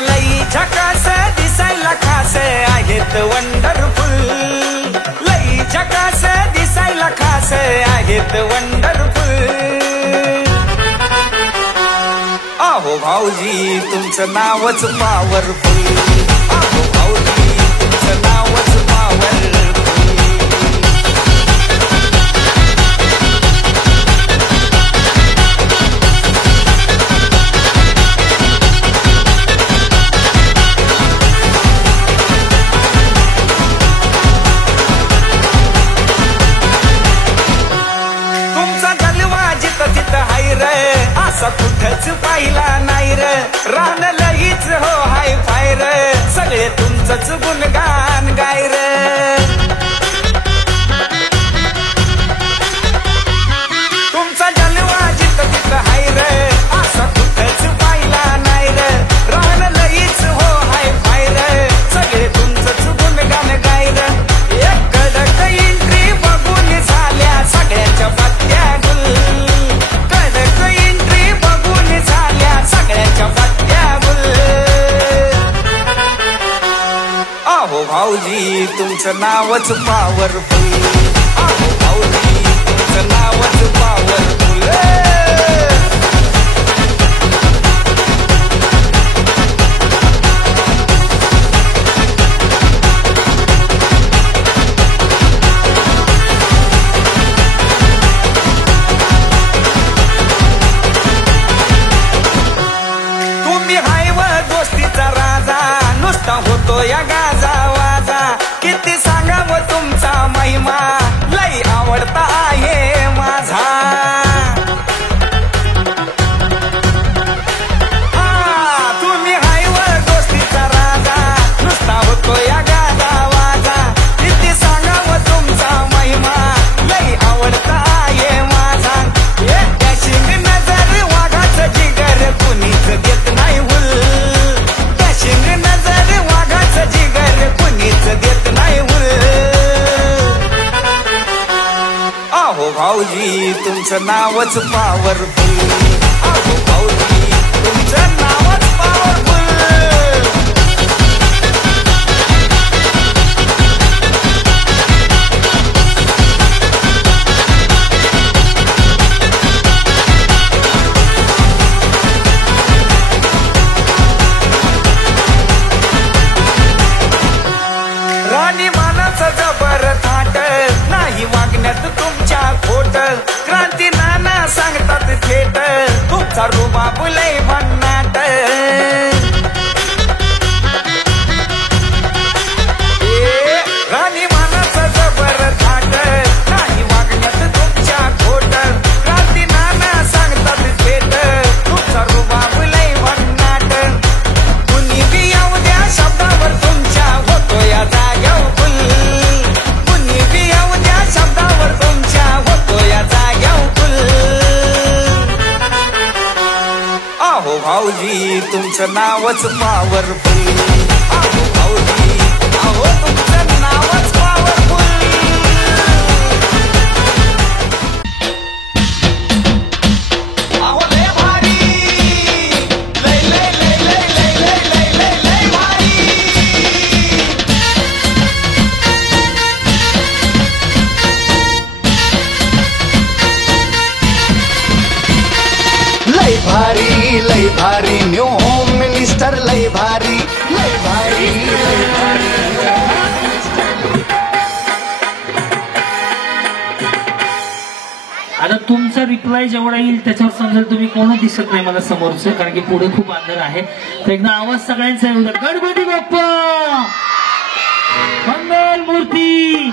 लई झकास दिसायला खास आहेत वंडरफुल, लई झकास दिसायला खास आहेत वंडरफुल। आहो भाऊजी तुमचं नावच पॉवरफुल, आहो भाऊजी तुमचं नावच पॉवरफुल। असा कुठंच पाहिला नाही र, रान लईच हो हाय फाय र, सगळे तुमचंच गुणगान गाय र। तुमचा जलवा जिथं तिथं हाय र, असा कुठंच पाहिला नाही र, रान लईच हो हाय फाय र, सगळे तुमचंच गुणगान गाय र। एक कडक एंट्री बघून झाल्या सगळ्यांच्या पत्त्या गुल, आहो भाऊजी तुमचं नावच पॉवरफुल, आहो भाऊजी तुमचं नावच पॉवरफुल। तुम्ही हाय व दोस्तीचा राजा, नुसता होतो या गाजा वाजा, किती सांगावं तुमचा महिमा, लई आवडता आहे माझा। तुम्ही हाय व दोस्तीचा राजा, नुसता होतो या गाजा वाजा, किती सांगावं तुमचा महिमा, लई आवडता आहे माझा। डॅशिंग नजर वाघाचं जिगर कुणीच देत नाही हुल, डॅशिंग नजर वाघाचं जिगर कुणीच देत नाही हुल। आहो भाऊजी तुमचं नावच पॉवरफुल, आहो भाऊजी तुमचं नावच पॉवरफुल। राणी मानाचं जबर थाट, नाही वागण्यात तुमच्या खोट, क्रांती नाना सांगतात थेट, तुमचा रुबाब लय भन्नाट। राणी मानाचं जबर थाट, नाही वागण्यात तुमच्या खोट, क्रांती नाना सांगतात थेट, तुमचा रुबाब लय भन्नाट। कुणी बी येऊ द्या शब्दावर तुमच्या होतो या जाग्यावर फुल, कुणी बी येऊ द्या शब्दावर तुमच्या होतो या जाग्यावर फुल। आहो भाऊजी तुमचं नावच पॉवरफुल, आहो भाऊजी आहो तुमचं नावच पॉवरफुल। लय भारी न्यू होम मिनिस्टर, लय भारी लय भारी लय भारी। आता तुमचा रिप्लाय जेवढा येईल त्याच्यावर समजेल तुम्ही कोण दिसत नाही मला समोरचं, कारण की पुढे खूप अंधार आहे। तर एकदा आवाज सगळ्यांचा येऊ द्या, गणपती बाप्पा मंगल मूर्ती,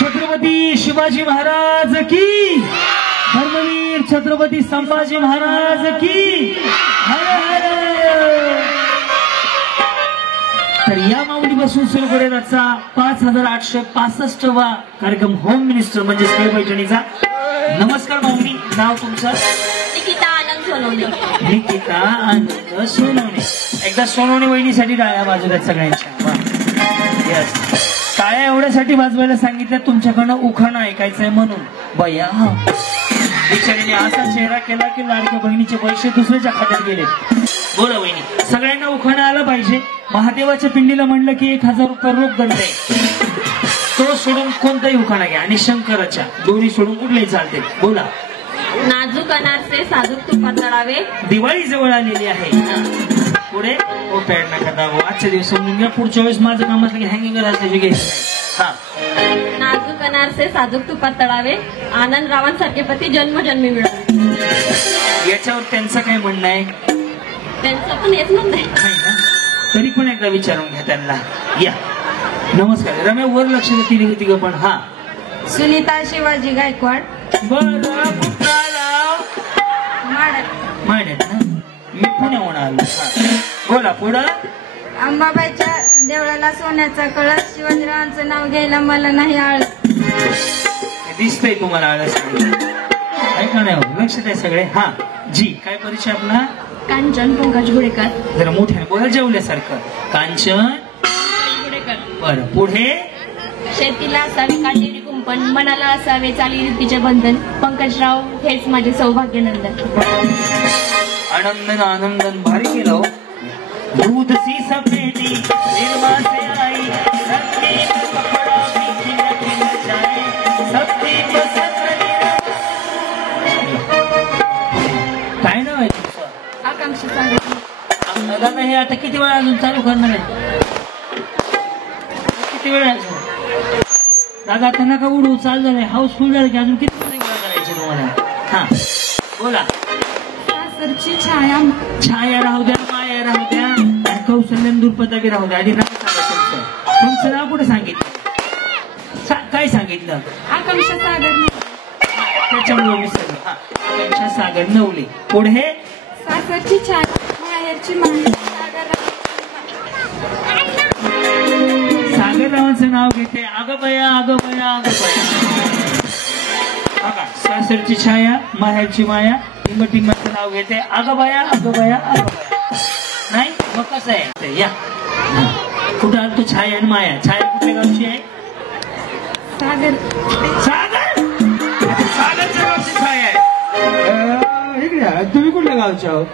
छत्रपती शिवाजी महाराज की, धर्मवीर छत्रपती संभाजी महाराज की हर हर। तर या माऊलीपासून सुरू करेल आजचा 5865वा कार्यक्रम होम मिनिस्टर म्हणजे स्टेट पैठणीचा। नमस्कार माऊली, नाव तुमचं? निकिता आनंद सोनवणे। निकिता आनंद सोनवणे। एकदा सोनवणे वहिनीसाठी टाळ्या वाजवतात सगळ्यांच्या। यस, टाळ्या एवढ्यासाठी वाजवायला सांगितलं तुमच्याकडनं उखाणं ऐकायचंय म्हणून। बया बिचारीने असा चेहरा केला की लाडक्या बहिणीचे पैसे दुसऱ्याच्या खात्यात गेले। बोला वहिनी। सगळ्यांना उखाणा आलं पाहिजे. महादेवाच्या पिंडीला म्हणलं की 1000 रुपये रोख दंड आहे. तो सोडून कोणताही उखाणा घ्या. आणि शंकराच्या दोन्ही सोडून कुठलेही चालते. बोला. नाजूक अनारसे साजूक तुपात तळावे. दिवाळी जवळ आलेली आहे. पुढे ओ पॅड नका दाबू. आजच्या दिवस समजून घ्या. पुढच्या वेळेस माझं काम असलं की हँगिंग असल्याची घ्यायची नाही. हा. नाजूक अनारसे साजूक तुपात तळावे. आनंदरावांसारखे पती जन्मजन्मी मिळावे. याच्यावर त्यांचं काय म्हणणं आहे? त्यांचं पण हेच म्हणणं आहे. नाही ना? तरी पण एकदा विचारून घ्या त्यांना. या नमस्कार. रम्या वर लक्ष देतील तिघ पण. हा. सुनीता शिवाजी गायकवाड. बरं कुठं आला? माड्यात ना? मी पुण्याहून आलो. हा. बोला पुढं. अंबाबाईच्या देवळाला सोन्याचा कळस. शिवाजीरावांचं नाव घ्यायला मला नाही आळ. दिसतंय तुम्हाला आळस नाही. ऐका नाही हो. लक्ष द्या सगळे. हा. जी काय परिचय आपला? कांचन पंकज गुडेकर. जरा मोठ्याने बोला जेवल्यासारखं. कांचन गुडेकर. बरं पुढे. शेतीला असावे काटेरी कुंपण. मनाला असावे चालीरीतीचे बंधन. पंकजराव हेच माझे सौभाग्यनंदन. आनंदन आनंदन भारी केलं हो. दूध सी सफेदी निर्मा से आई सबकी कपड़ा भी खिल खिल जाए सबकी पसंद काय नाव आहे तुमचं? आकांक्षा सागर. दादा हे आता किती वेळा अजून चालू करणार आहे? किती वेळ अजून? दादा आता नका उडू. चालू झालंय. हाऊसफुल झालं की अजून किती वेळा करायचे तुम्हाला? हा बोला. सासरची छाया. छाया राहू द्या. माया राहू द्या. कौशल्यन दुर्पदावी राहू द्या. आधी नाव सांगा तुमचं. तुमचं नाव कुठे सांगितलं? काय सांगितलं? आकांक्षा सागर. त्याच्यामुळे विसरलो. हा. आकांक्षा सागर नवले. पुढे. सासरची छाया. माहेरची माहेर. सागररावांचं नाव घेते. अगं बया अगं बया अगं बया. बघा. सासरची छाया माहेरची माया. टिंबटिंबाचं नाव घेते. अगं बया अगं बया अगं बया. नाही मग कसं आहे? या कुठं आलं तो? छाया आणि माया. छाया कुठल्या गावची आहे? सागर. सागर. सागरच्या गावची छाया आहे. इकडे तुम्ही कुठल्या गावचे आहोत?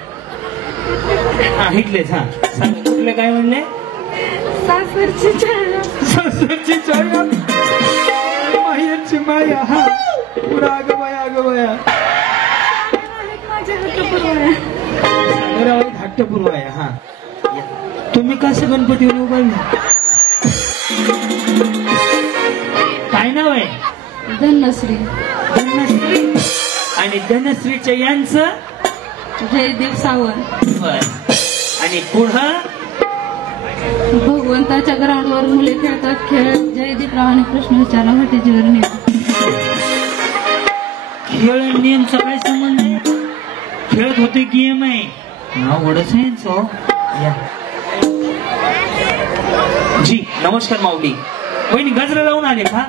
हा इथलेच. हा सांगा कुठले काय म्हणले? सासरची छाया. सासरची छाया माहेरची माया. हा पुरा अगं बया अगं बया. माझ्या हट्टपूर्व. सागरावर हट्टपूर्व आहे. हा तुम्ही कसं गणपतीवर उभारले? काय नाव आहे? धनश्री. धनश्री. आणि धनश्रीच्या यांचं जयदेव सावंत. बर. आणि पुढं भगवंताच्या ग्राउंडवर मुले खेळतात. खेळ जयदीपरावांनी प्रश्न विचारला होते जीवन. खेळ नियमचा काय संबंध आहे? खेळत होते गेम आहे. नाव वडच आहे यांचं. या जी नमस्कार माऊली. वहिनी गजरा लावून आले का?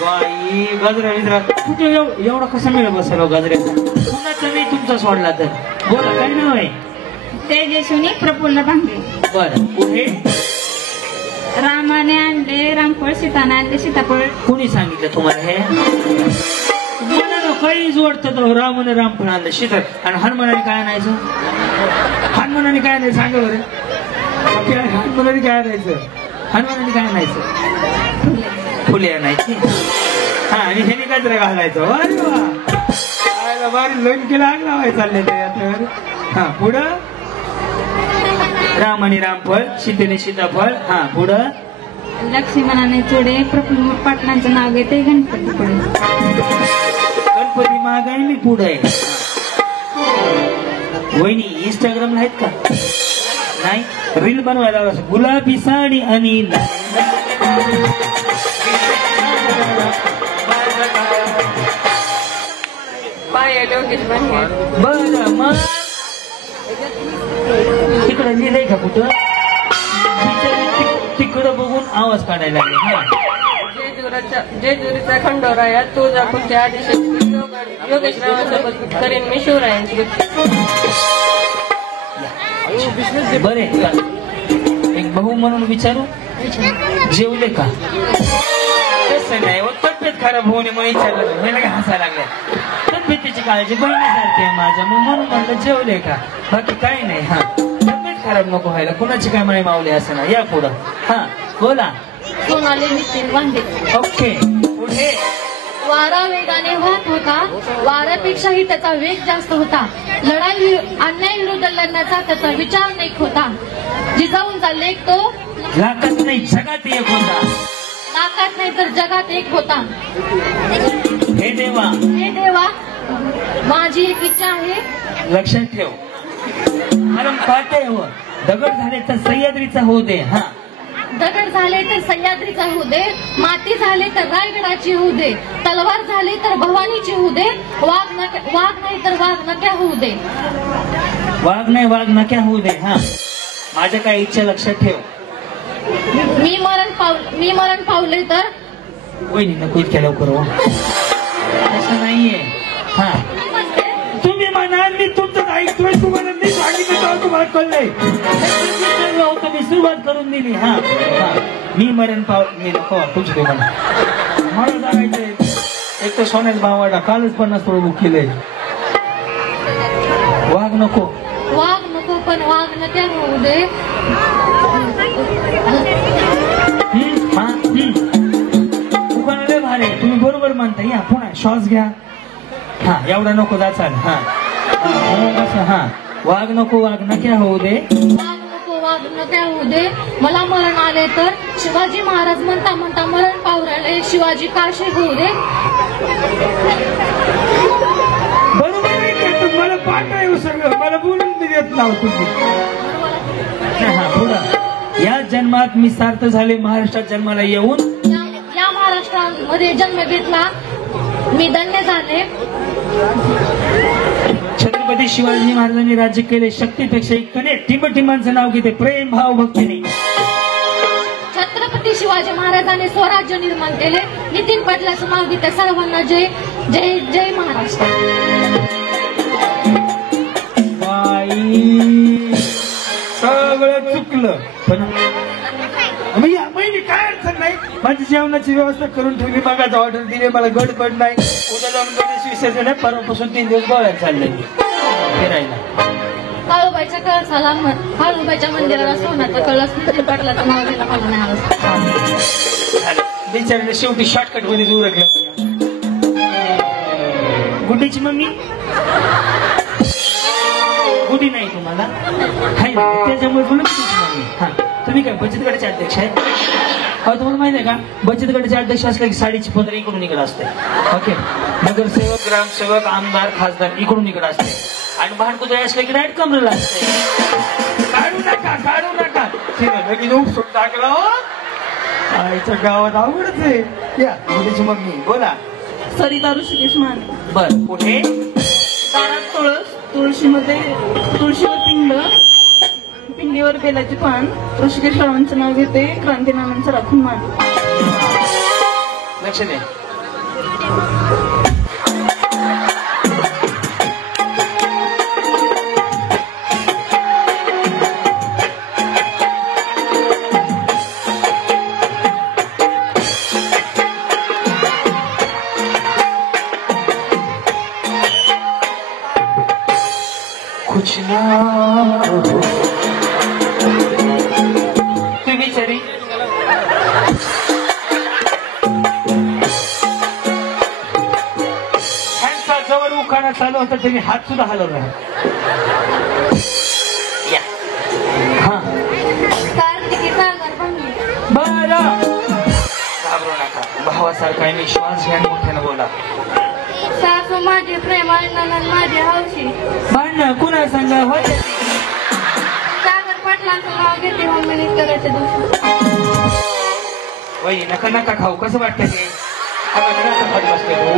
बाई गजरा विजरा कुठे एवढा कसा मिळत बसला गजऱ्याचा? कुणाचा नाही तुमचा सोडला तर. बोला काय नाव आहे? तेजस्विनी प्रफुल्ल भांगे. बर पुढे. रामाने आणले रामफळ. सीताने आणले सीताफळ. कोणी सांगितलं तुम्हाला हे? मनाला काही जोडतात राव. रामाने रामफळ आणलं सीता. आणि हनुमानाने काय आणायचं? हनुमानाने काय आणायचं सांगा बरं. हनुमानाने काय आणायचं? हनुमानाने काय आणायचं? फुले आणायची. हा आणि ह्याने गजरा घालायचं. अरे वा बारी लंकेला आग लावायचं चाललंय त्यावर. हा पुढं. राम आणि रामफळ. सीतेने सीताफळ. हा पुढं. लक्ष्मणाने चोडे. प्रफुल्ल पाटलांचं नाव घेते. गणपती पुढे. गणपती महाग आहे. मी पुढे आहे. वहिनी इंस्टाग्रामला आहेत का? नाही. रील बनवायला गुलाबी साडी आणि बर मग तिकडं लिहिलंय का कुठं? तिकडं बघून आवाज काढायला लागले. जेजुरीचा खंडोरा या तुळजापूरच्या आदिशक्ती योगेश्वरासोबत करेन मी शिवरायांची. बरे एक भाऊ म्हणून विचारू. जेवले का? तसं नाही हो. तब्येत खराब होणे म्हणून विचारलं. मला काय हसायला लागल्या. तब्येतीची काळजी बहिणीसारखी आहे माझ्या. मग म्हणून म्हणलं जेवले का? बाकी काही नाही. हा तब्येत खराब नको व्हायला. कुणाची काय माळी मावली असं ना. या पुढं. हा बोला. सोनाली नितीन वांदे. ओके पुढे. वारा वेगाने वाहत होता, वाऱ्यापेक्षाही त्याचा वेग जास्त होता. अन्याय विरुद्ध लढण्याचा त्याचा विचार नाही होता. जिजाऊंचा लेख तो लाखात नाही जगात एक होता. लाखात नाही तर जगात एक होता. हे देवा माझी एक इच्छा आहे. लक्षात ठेव. मला पाहते हो. दगड झाले तर सह्याद्रीचा होऊ दे. हा दगड झाले तर सह्याद्रीचा होऊ दे, माती झाले तर रायगडाची होऊ दे, तलवार झाली तर भवानीची होऊ दे, वाघ नाही तर वाघ नक्या होऊ दे. वाघ नाही वाघ नक्या होऊ दे. हा माझ्या काय इच्छा लक्षात ठेव. मी मरण पावले तर वहिनी नको इतक्या लवकर हो. असं नाहीये. हा तुम्ही म्हणा मी तुमचं ऐकतोय. तुम्हाला मी सांगितलं तुम्हाला कळलंय. मी सुरुवात करून दिली. हा मी मरण मी नको तुझ ते म्हणा मला सांगायचंय. एक तर सोन्याचा भाव वाढा. कालच 50 रुपये बुक केलंय. वाघ नको पण वाघ नक्या होऊ दे. दुकानाला भारे. तुम्ही बरोबर म्हणता. या पुन्हा श्वास घ्या. हा एवढा नको जाचाल. हा हा वाघ नको वाघ नक्या होऊ दे. वाघ नक्या होऊ दे. मला मरण आले तर शिवाजी महाराज म्हणता मरण पावराले. शिवाजी काशी होऊ दे. बरोबर आहे. मला पाठ नाही सगळं. मला बोलून मी देत नाव तुम्ही. हा पुढं. या जन्मात मी सार्थ झाले. महाराष्ट्रात जन्माला येऊन या महाराष्ट्रामध्ये जन्म घेतला. मी धन्य झाले. छत्रपती शिवाजी महाराजांनी राज्य केले. शक्तीपेक्षा इतकने टिंबटिंबांचं नाव घेते. प्रेम भाव भक्तीने. छत्रपती शिवाजी महाराजांनी स्वराज्य निर्माण केले. नितीन पाटलाचं नाव घेते. सर्वांना जय जय जय महाराष्ट्र. सगळं चुकलं. पण महिने काय अडचण नाही. माझी जेवणाची व्यवस्था करून ठेवली. मागाचा ऑर्डर दिली. मला गडबड नाही. उद्या जाऊन गणेश विसर्जन आहे. परवापासून 3 दिवस गोव्यात चाललंय फिरायला. काळूबाईच्या मंदिराला सोन्याचा कळस. नितीन पाटलाचं नाव घ्यायला मला नाही आलं. बिचाराने शेवटी शॉर्टकट मध्ये दूर रखलं. गुड्डीची मम्मी गुढी नाही तुम्हाला. त्याच्यामुळे हा तुम्ही काय बचत गटाचे अध्यक्ष आहे. तुम्हाला माहिती आहे का बचत गटाचे अध्यक्ष असले की साडीची पदर इकडून इकडे असते. ओके. नगरसेवक ग्रामसेवक आमदार खासदार इकडून इकडे असते. आणि भांडकुदळे असले की डायरेक्ट कमरेला असते. काढू नका लगेच उपसून टाकलं. आईच्या गावात आवडच आहे. या मुलीची मम्मी बोला. सरिता ऋषिकेश माने. बर पुढे. दारात तुळशीवर पिंडीवर बेलाचे पान. ऋषिकेश रावांचं नाव घेते. क्रांतीनामांचं राखून मान. लक्ष दे. कुछ ना तुम्ही बिचारी ह्यांचा जवळ उखाणा चालू होता. त्यांनी हात सुद्धा हलवला. हा बरं घाबरू नका. भावासारखा मी श्वास घ्या. मोठ्यानं बोला. सासू माझी प्रेमाळ ननंद माझी हौशी. भांडण कुणा सांगा होते. सागर पाटलांचं नाव घेते. होम मिनिस्टरच्या दिवशी. वही नका खाऊ. कसं वाटतं ते.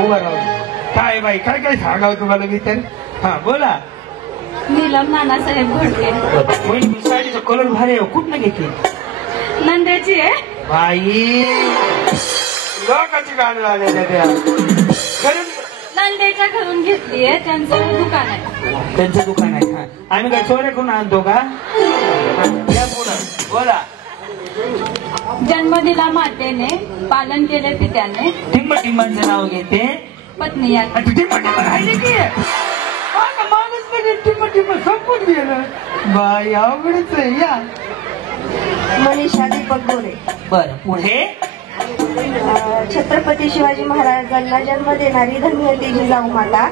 उभा राहून काय बाई काय सांगावं तुम्हाला मी तर. हा बोला. नीलम नानासाहेब घोडके. वही साडीचा कलर भारी आहे. कुठनं घेतली. नंद्याची आहे बाई. लोकांची गाणं आले त्या नंदेच्या घरून घेतलीये. त्यांचं दुकान आहे. त्यांचं दुकान आहे. हा आम्ही काय चोऱ्या करून आणतो का. या पुढं बोला. जन्म दिला मातेने. पालन केले पित्याने. टिंबांचं नाव घेते. पत्नी या टिंब राहिली की टिंब संपून गेलं बाई अवघडच आहे या. मनीषा दीपक गोरे. बर पुढे. छत्रपती शिवाजी महाराजांना जन्म देणारी धन्यती जिजाऊ माता.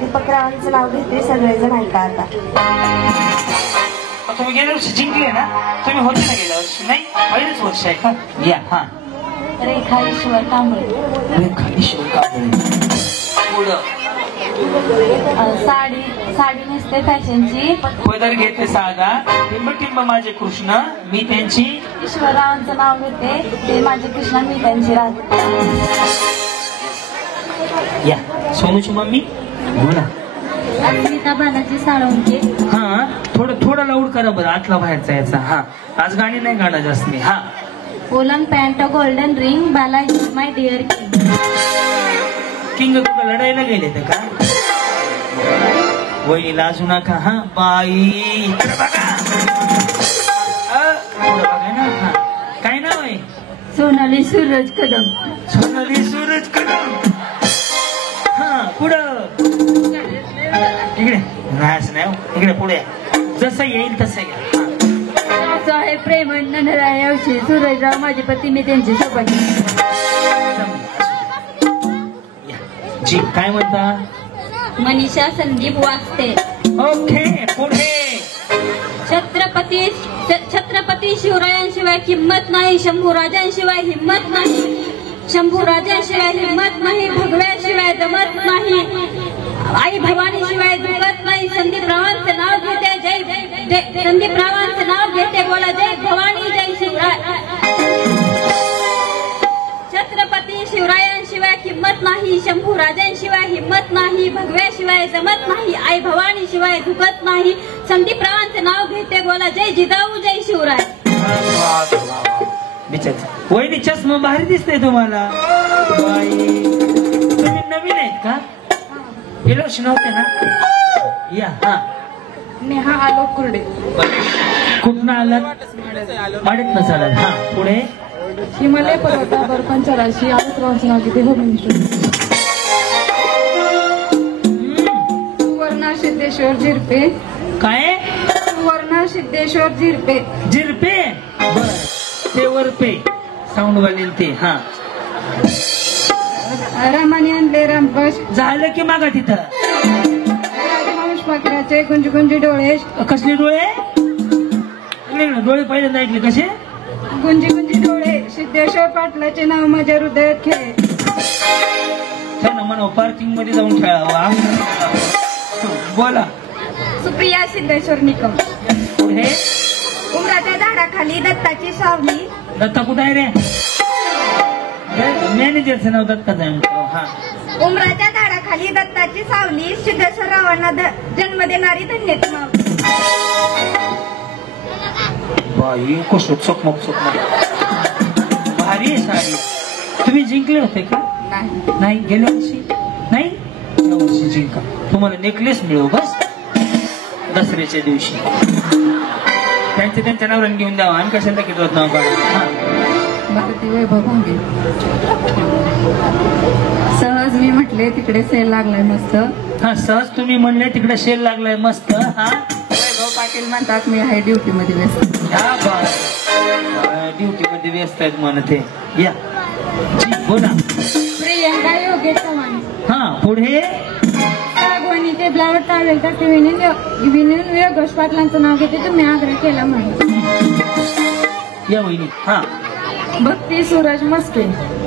दीपकरावांचं नाव घेते सगळेजण ऐका आता. तुम्ही गेल्या वर्षी जिंकले ना, तुम्ही होते ना गेल्या वर्षी, नाही पहिलेच वर्ष आहे का? या. हा रेखा ईश्वर कांबळे. रेखा ईश्वर कांबळे. पुढं. साडी नेसते फॅशनची. पदर घेते साधा, टिंब टिंब माझे कृष्ण, मी त्यांची. ईश्वररावांचं नाव घेते, ते माझे कृष्ण, मी त्यांची राधा. या. सोनूची मम्मी बोला. अस्मिता बालाजी साळुंके. हा थोडं लाऊड करा बरं, आतला बाहेरचा याचा. हा आज गाणी नाही गाणं जास्त मी. हा woollen pant golden ring Balaji my dear king. King कुठं लढायला गेले तर का? वहिनी लाजू नका. हा बाई इकडे बघा. पुढं बघा ना. हा काय नाव आहे? सोनाली सूरज कदम. सोनाली सूरज कदम. हा पुढं. इकडे नाही इकडे पुढे. जसं येईल तसं या. साहेब प्रेमानंद रायवशी सूरजराव माझे पती, मी त्यांची सोबत. जी काय म्हणता? मनीषा संदीप वाचते. ओके पुढे. छत्रपती शिवरायांशिवाय किंमत नाही, शंभूराजांशिवाय हिंमत नाही, शंभूराजांशिवाय हिंमत नाही, भगव्याशिवाय जमत नाही, आई भवानी शिवाय झुकत नाही. संदीपरावांचं नाव घेते, जय संदीपरावांचं नाव घेते, बोला जय भवानी जय शिवराय. छत्रपती शिवरायांशिवाय किंमत नाही, शंभूराजांशिवाय हिंमत नाही, भगव्याशिवाय जमत नाही, आई भवानी शिवाय झुकत नाही. संदीपरावांचं नाव घेते, बोला जय जिजाऊ जय शिवराय. वहिनी चष्मा भारी दिसतंय तुम्हाला. तुम्ही नवीन आहेत का? गेल्या वर्षी नव्हते ना? या. हा नेहा आलोक कुर्डे. कुठनं आलात? माडीत न चालत. हा पुढे. हिमालय पर्वता बर्फांच्या राशी आलोकरावांचं नाव घेते, होम मिनिस्टर. सुवर्णा सिद्धेश्वर झिरपे. काय? सुवर्णा सिद्धेश्वर झिरपे. जिरपे. बर ते वर पे साऊंड वालेल ते. हा रामाने आणले रामपश. झालं की मागा तिथं. राजमानुष पाकिराचे गुंजी गुंजी डोळे. कसले डोळे? डोळे पहिल्यांदा ऐकले कसे? गुंजी गुंजी डोळे. सिद्धेश्वर पाटलाचे नाव माझ्या हृदयात खेळे. त्यांना म्हणा पार्किंग मध्ये जाऊन खेळावा. बोला. सुप्रिया सिद्धेश्वर निकम. पुढे. उमराच्या झाडाखाली दत्ताची सावली. दत्ता कुठं आहे रे? मॅनेजरचं नाव दत्ताच आहे. हा उमराच्या झाडाखाली दत्ताची सावली, सिद्धेश्वररावांना जन्म देणारी धन्यती माऊली. बाई कसं चकमक भारी आहे साडी. तुम्ही जिंकले होते का? नाही गेल्या वर्षी नाही, या वर्षी जिंका. तुम्हाला नेकलेस मिळो बस दसऱ्याच्या दिवशी. त्यांच्या नावाने घेऊन द्यावा. आणि कशाला किती नाव काढा. भारती वैभव भांगे. सहज मी म्हटले तिकडे सेल लागलाय मस्त. हा सहज तुम्ही म्हणले तिकडे सेल लागलाय मस्त. हा वैभव पाटील म्हणतात मी आहे ड्युटी मध्ये व्यस्त. ड्युटी मध्ये व्यस्त आहेत म्हणते. या जी बोला. प्रियंका योगेश चव्हाण. हा पुढे. ते ब्लावर टावेल तर विनून योगेश पाटलांचं नाव घेते, तुम्ही आग्रह केला म्हणून. या वहिनी. हा भक्ती सूरज मस्के.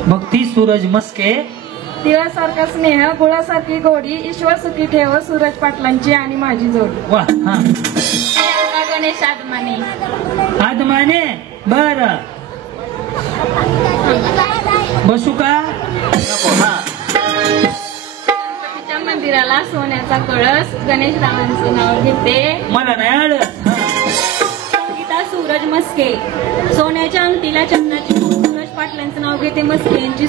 भक्ती सूरज मस्के. तिळासारखा स्नेह, गुळासारखी गोडी, ईश्वर सुखी ठेव, सूरज पाटलांची आणि माझी जोडी. वा. हा गणेश आदमाने. आदमाने. बर बसू का? हा गणपतीच्या मंदिराला सोन्याचा कळस, गणेश रावांचं नाव घेते, मला नाही आलं. संगीता सूरज मस्के. सोन्याच्या अंगठीला चंदनाची खूप, सूरज पाटलांचं नाव घेते, मस्के यांची.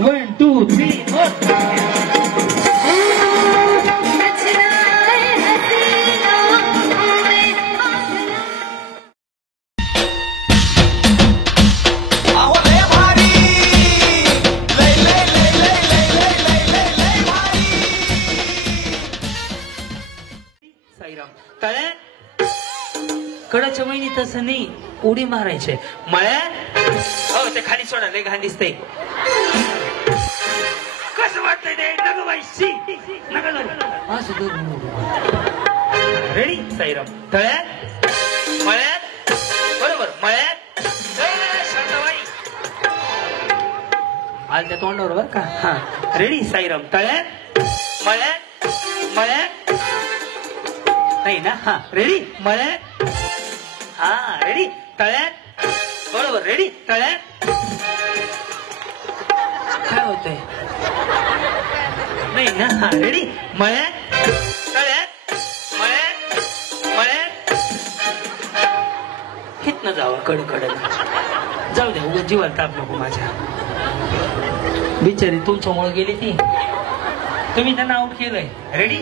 1 2 3 साईराम तळ्यात कडच्या वहिनी तसं नाही उडी मारायचे मळ्यात हो ते खाली सोडा लय घाण दिसतंय कसं वाटतंय ते नग बाईशी नका रेडी साईराम तळ्यात मळ्यात बरोबर मळ्यात शांताबाई आल त्या तोंडावर बर का हा रेडी साईराम तळ्यात मळ्यात मळ्यात नाही ना हा रेडी मळ्यात हा रेडी तळ्यात बरोबर रेडी तळ्यात काय होतंय नाही ना हा रेडी मळ्यात तळ्यात मळ्यात मळ्यात हितनं जावं कडकडे जाऊ द्या उगाच जीवाला ताप नको माझ्या बिचारी तुमच्यामुळे गेली ती तुम्ही त्यांना आउट केलंय रेडी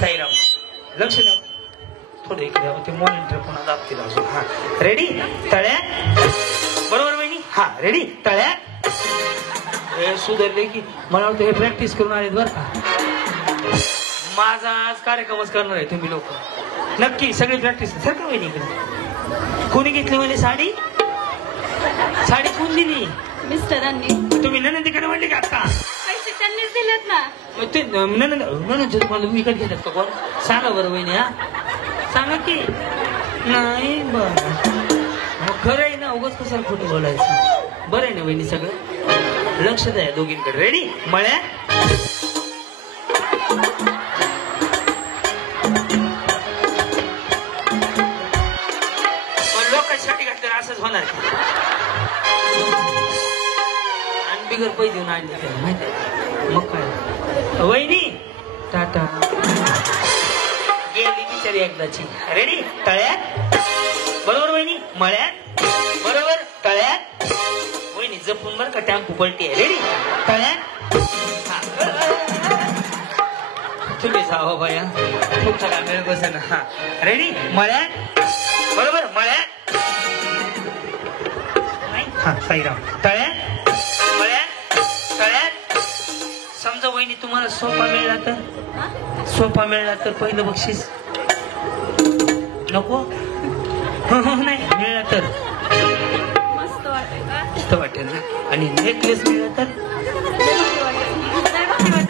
साईराम लक्ष द्या थोडं इकडे ते मॉनिटर पुन्हा दाबतील अजून हा रेडी तळ्यात बरोबर बहिणी हा रेडी तळ्यात हे सुधारले की मला वाटतं हे प्रॅक्टिस करून आलेत बरं का माझा आज कार्यक्रमच करणार आहे तुम्ही लोक नक्की सगळी प्रॅक्टिस सारखं वहिनी इकडे कोणी घेतली म्हणजे साडी साडी कोण दिली मिस्टरांनी तुम्ही ननंदीकडे म्हणले का आता पैसे त्यांनीच दिलेत ना मग ते ननंद तुम्हाला विकत घेतात का कोण सांगा बरं वहिनी हा सांगा की नाही बरं मग खरं आहे ना उगाच कशाला खोटं बोलायचं बरं आहे ना वहिनी सगळं लक्ष द्या दोघींकडे रेडी मळ्या लोकांसाठी घातलं असंच होणार आणि बिगर पैसे देऊन आणले माहिती मग काय वहिनी टाटा गेली बिचारी एकदाची रेडी तळ्यात बरोबर वहिनी मळ्यात बरोबर तळ्यात वहिनी जपून बर का टॅम्पू पलटी आहे रेडी तळ्यात तुम्ही जाओ बाया खूप छान वेळ बसा ना हा रेडी मळ्यात बरोबर मळ्यात हा साईराम तळ्यात मळ्यात तळ्यात समजा वहिनी तुम्हाला सोपा मिळला तर पहिलं बक्षीस नको नाही मिळला तर मस्त वाटेल ना आणि नेकलेस मिळाला तर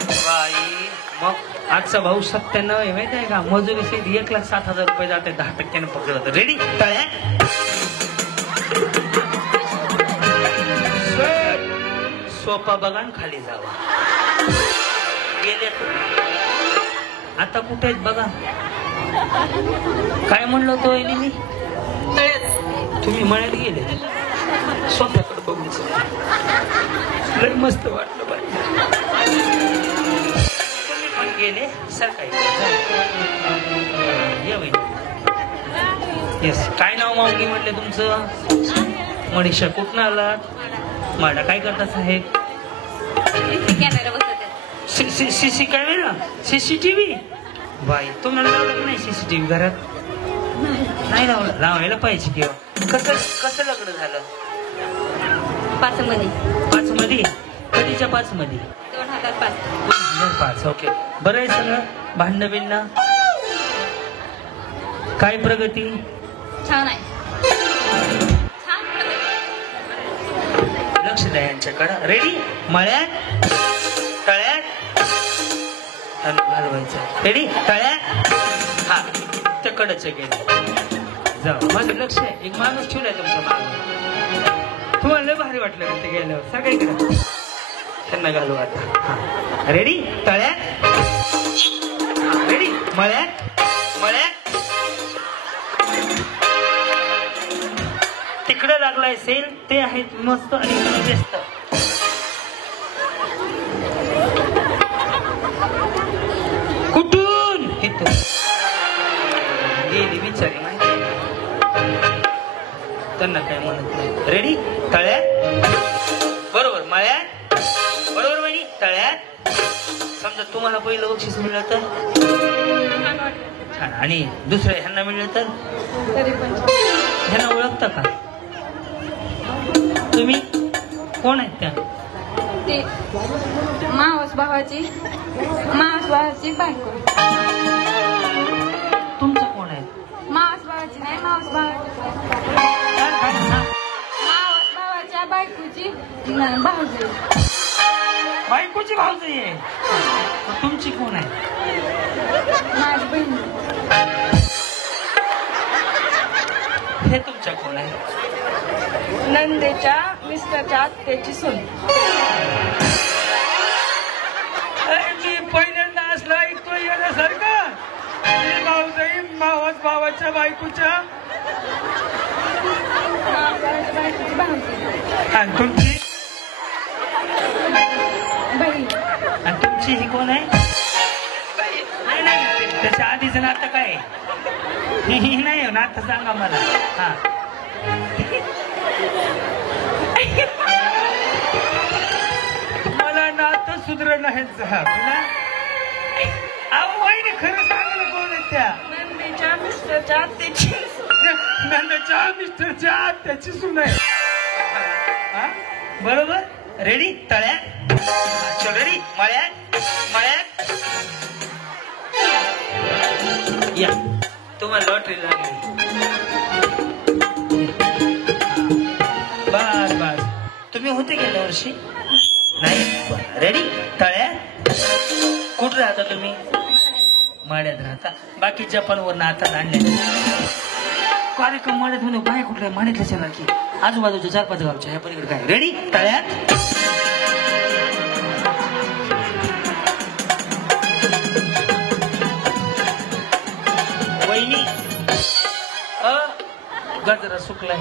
बाई मग आजचा भाऊ 97 आहे माहिती आहे का मजुरी सहित 1,07,000 रुपये जाते 10% पकडलं रेडी तळ्या सोपा बघा खाली जावा गेले आता कुठे आहेत बघा काय म्हणलो तो मी तुम्ही मळ्यात गेले स्वतःकडे बघून लय मस्त वाटलं बाई तुम्ही पण गेले सकाळी येस काय नाव माऊली म्हटले तुमचं मनीषा कुठं आलात माडा काय करता साहेब सीसी कॅमेरा सीसीटीव्ही बाई तुम्हाला लावलं नाही सीसीटीव्ही घरात नाही लावायला पाहिजे किंवा कसं लग्न झालं 5 मध्ये कधीच्या 5 मध्ये 2005 ओके बरं आहे सगळं भांडण बिंडणं काय प्रगती छान आहे लक्ष द्या यांच्याकडं रेडी मळ्यात तळ्यात घालवायचं रेडी तळ्यात हा त्या कडच गेले जाऊ माझं लक्ष आहे एक माणूस ठेवलाय तुमचा माणूस तुम्हाला लय भारी वाटलं का ते गेल्यावर सगळीकडे त्यांना घालू आता हा रेडी तळ्यात रेडी मळ्यात मळ्यात तिकडे लागलाय सेल ते आहेत मस्त आणि व्यस्त कुठून इथून गेली बिचारी माहिती त्यांना काय म्हणत नाही रेडी तळ्यात बरोबर मळ्यात बरोबर वहिनी तळ्यात समजा तुम्हाला पहिलं बक्षीस मिळलं तर छान आणि दुसरं ह्यांना मिळलं तर ह्यांना ओळखता का तुम्ही कोण आहेत त्या ते मावस भावाची बायको तुमचं भाऊजी बायकोची भाऊजाई आहे. मग तुमची कोण आहे? माझी बहीण हे तुमच्या कोण आहे? नंदेच्या मिस्टरच्या आत्याची सून. अरे मी पहिल्यांदा असला ऐकतो येण्यासारखं. ही भाऊजाई मावस भावाच्या बायकोच्या. बायकोची भाऊजी आणि तुमची? बहीण. आणि तुमची ही कोण आहे? नाही नाही, त्याच्या आधीचं नातं काय? ही नाही नातं सांगा मला. हा मला नातं सुधरण आहे. अहो वहिनी खरं सांगा कोण आहे त्या? नंदेच्या मिस्टरच्या आत्याची. नंदाच्या मिस्टरच्या त्याची सून आहे. हा? बरोबर. रेडी? तळ्यात रेडी. मळ्यात मळ्यात या. तुम्हाला लॉटरी लागली. बर बर. तुम्ही होते गेल्या वर्षी? नाही. रेडी? तळ्यात. कुठं राहता तुम्ही? माड्यात राहता. बाकी जपानवर नातात आणले कार्यक्रम. माड्यात म्हणून बाय कुठल्या माड्यातल्या चला की आजूबाजूच्या 4-5 गावच्या. ह्या पलीकडे काय? रेडी? तळ्यात. वहिनी गजरा सुकलाय.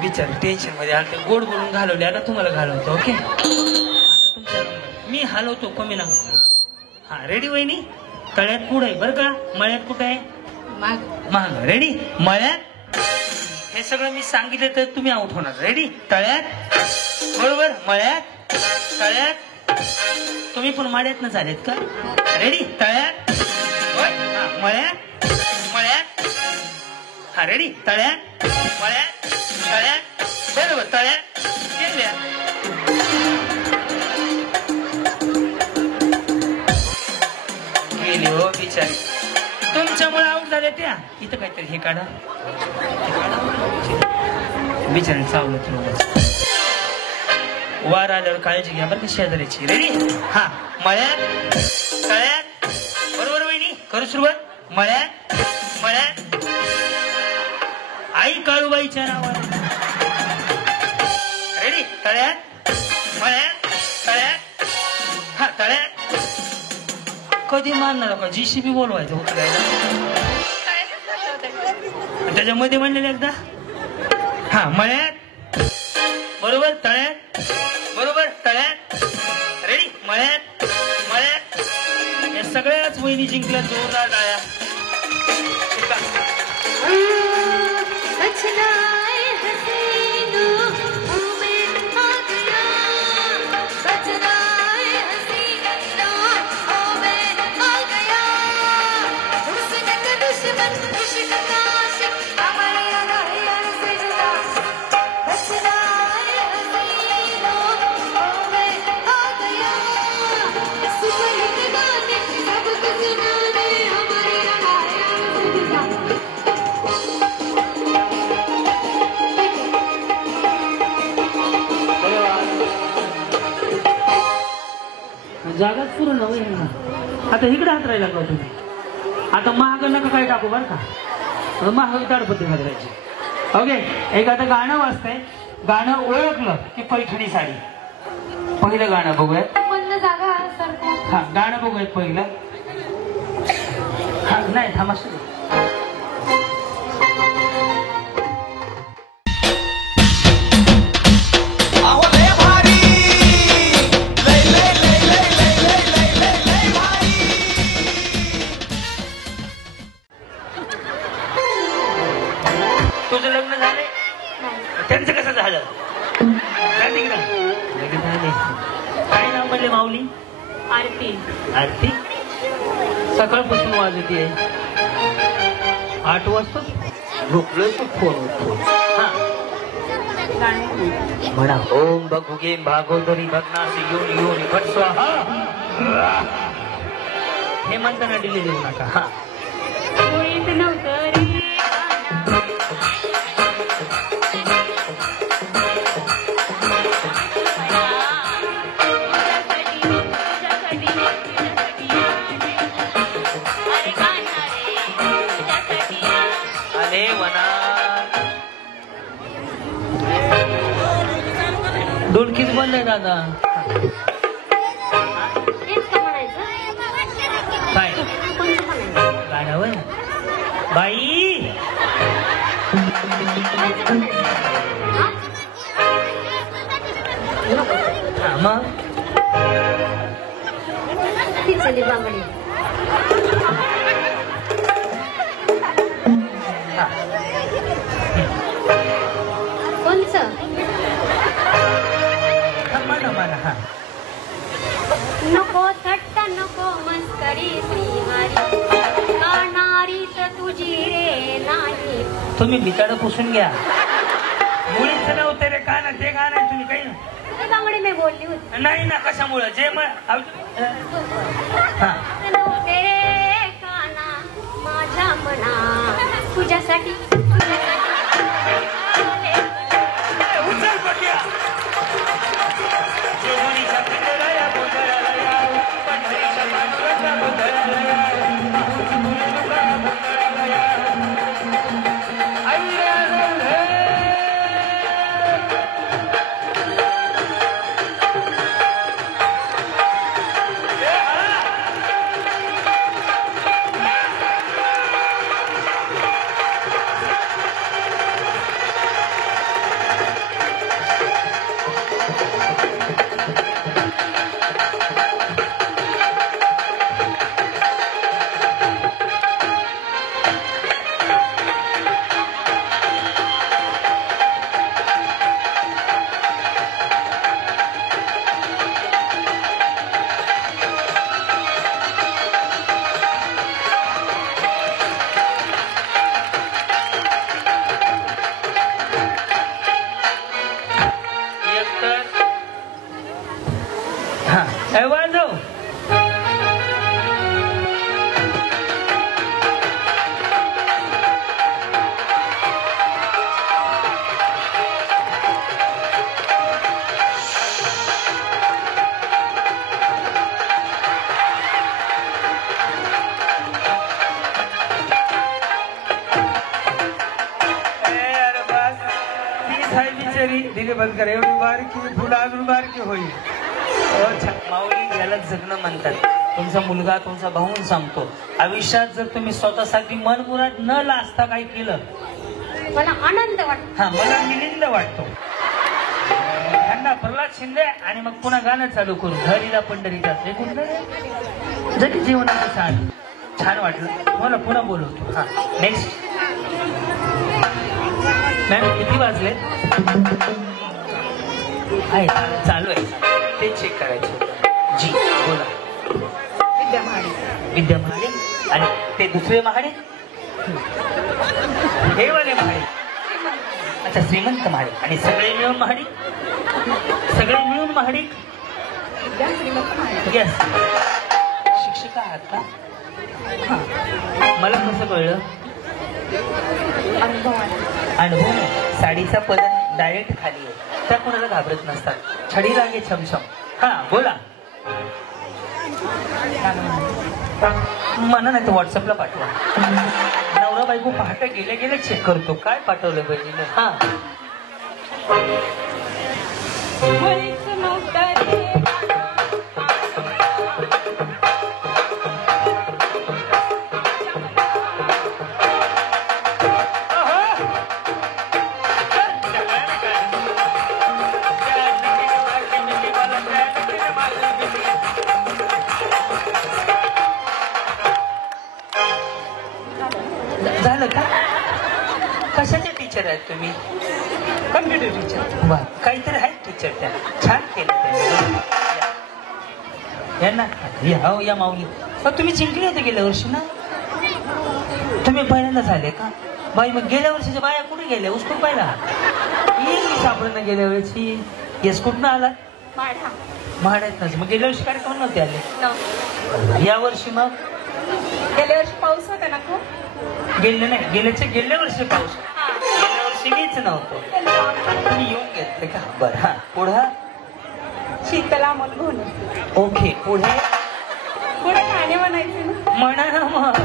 बिचार टेन्शन मध्ये आलते. गोड बोलून घालवले. आता तुम्हाला घालवतो. ओके आता तुमचा नंबर मी हलवतो. कमी ना. हा रेडी वहिनी? तळ्यात पुढे आहे बरं का. मळ्यात कुठे आहे? माग. रेडी? मळ्यात. हे सगळं मी सांगितलं तर तुम्ही आउट होणार. रेडी? तळ्यात. बरोबर. मळ्यात तळ्यात. तुम्ही पण माड्यात न झालेत का? रेडी? तळ्यात. मळ्यात मळ्यात. हा रेडी? तळ्यात मळ्यात तळ्यात. बरोबर. तळ्यात गेल्या. गेली हो बिचारी. तुमच्यामुळे आऊट झाल्या त्या. इथं काहीतरी हे काढा. बिचारी चावलं तुला. वार आल्यावर काळजी घ्या बरं का शेजारीची. रेडी? हा मळ्यात तळ्यात. बरोबर वहिनी? करू सुरुवात. मळ्यात मळ्यात. आई काळूबाईच्या नावाने. रेडी? तळ्यात मळ्यात तळ्यात. हा तळ्यात. कधी मारणार का? JCB बोलवायचं उचलायला. त्याच्यामध्ये म्हणलेलं एकदा. हा मळ्यात. बरोबर. तळ्यात. बरोबर. तळ्यात. रेडी? मळ्यात मळ्यात. या सगळ्याच वहिनी जिंकल्या. जोरदार टाळ्या. जागाच पूर्ण होईल ना. आता इकडे हात राहिला का तुम्ही? आता महाग नका काय टाकू बरं का. महाग ताडपत्री घालायची. ओके. एक आता गाणं वाजतंय. गाणं ओळखलं की पैठणी साडी. पहिलं गाणं बघूयात. हा गाणं बघूयात पहिलं. हा नाही थांबा. तुझं लग्न झालंय? त्यांचं कसं झालं? काय नाव म्हणले माऊली? आरती. आरती. सकाळपासून वाजते 8 वाजता. झोपलोय तू फोन. हा म्हणा. ओम बघुगे भागोदरी भग्नासी योनी योनी भट स्वाहा. हे म्हणताना डिले देऊ नका. हा ढोलकीच बंद आहे दादा. काय गाणं होय बाई. हा मग नको थट्टा नको मस्करी श्रीहरी नारीच तुझी रे नाही. तुम्ही बिचाडं पुसून घ्या. मुळीच नव्हते रे का ना ते गाणं तुम्ही काही बांगडी मी बोलली होती नाही ना. कशामुळं जे मग हा नव्हते रे काना माझ्या मना तुझ्यासाठी उचल बघ्या. जेवणीच्या पिंडराया गोंधळाला या, पंढरीच्या पांडुरंगा गोंधळाला या, तुळशीपुरीला गोंधळाला या. अय्या रे. दिली बंद करा. एवढी बारकी फुलं अजून बारकी होईल. माऊली याला जगणं म्हणतात. तुमचा मुलगा तुमचा भाऊन सांगतो आयुष्यात जर तुम्ही स्वतःसाठी मनमुराद न लाजता काही केलं मला आनंद वाटतो. हा मला मिलिंद वाटतो. यांना प्रल्हाद शिंदे आणि मग पुन्हा गाणं चालू करू हरीला पंढरीचा जरी जीवनाचं छान वाटलं मला पुन्हा बोलवतो. हा नेक्स्ट मॅम किती वाजले आहे चालू आहे ते चेक करायचं. जी बोला. विद्या महाडे आणि ते दुसरे महाडे हे वाले महाडे. अच्छा श्रीमंत महाडे आणि सगळे मिळून महाडे येस. शिक्षिका आहात का? मला कसं कळलं? अनुभव नाही. साडीचा पदर डायरेक्ट खाली आहे त्या कोणाला घाबरत नसतात. छडी लागे छमछम. हा बोला. म्हणा नाही तर व्हॉट्सअपला पाठवा. नवरा बायको पहाटे गेले चेक करतो काय पाठवलं पाहिजे. हा झालं का? कशाचे टीचर आहेत तुम्ही? Computer teacher. वा काहीतरी आहेत टीचर त्या. छान केलं यांना. या माऊली तुम्ही जिंकले होते गेल्या वर्षी ना. तुम्ही पहिल्यांदा झाले का बाई? मग गेल्या वर्षीच्या बाया कुठे गेल्या? उसकून पाहिला येईल सापडणं गेल्या वर्षी. येस कुठनं आलात? म्हाड्यात नस. मग गेल्या वर्षी कार्यक्रम नव्हते आले. या वर्षी मग गेल्या वर्षी पाऊस होता ना खूप. गेले नाही गेल्या वर्षी पाऊस. गेल्या वर्षी मीच नव्हतो. तुम्ही येऊन घेतले का? बरं हा पुढं शीतला म्हणून. ओके पुढे गाणे म्हणायचे ना. म्हणा ना मग.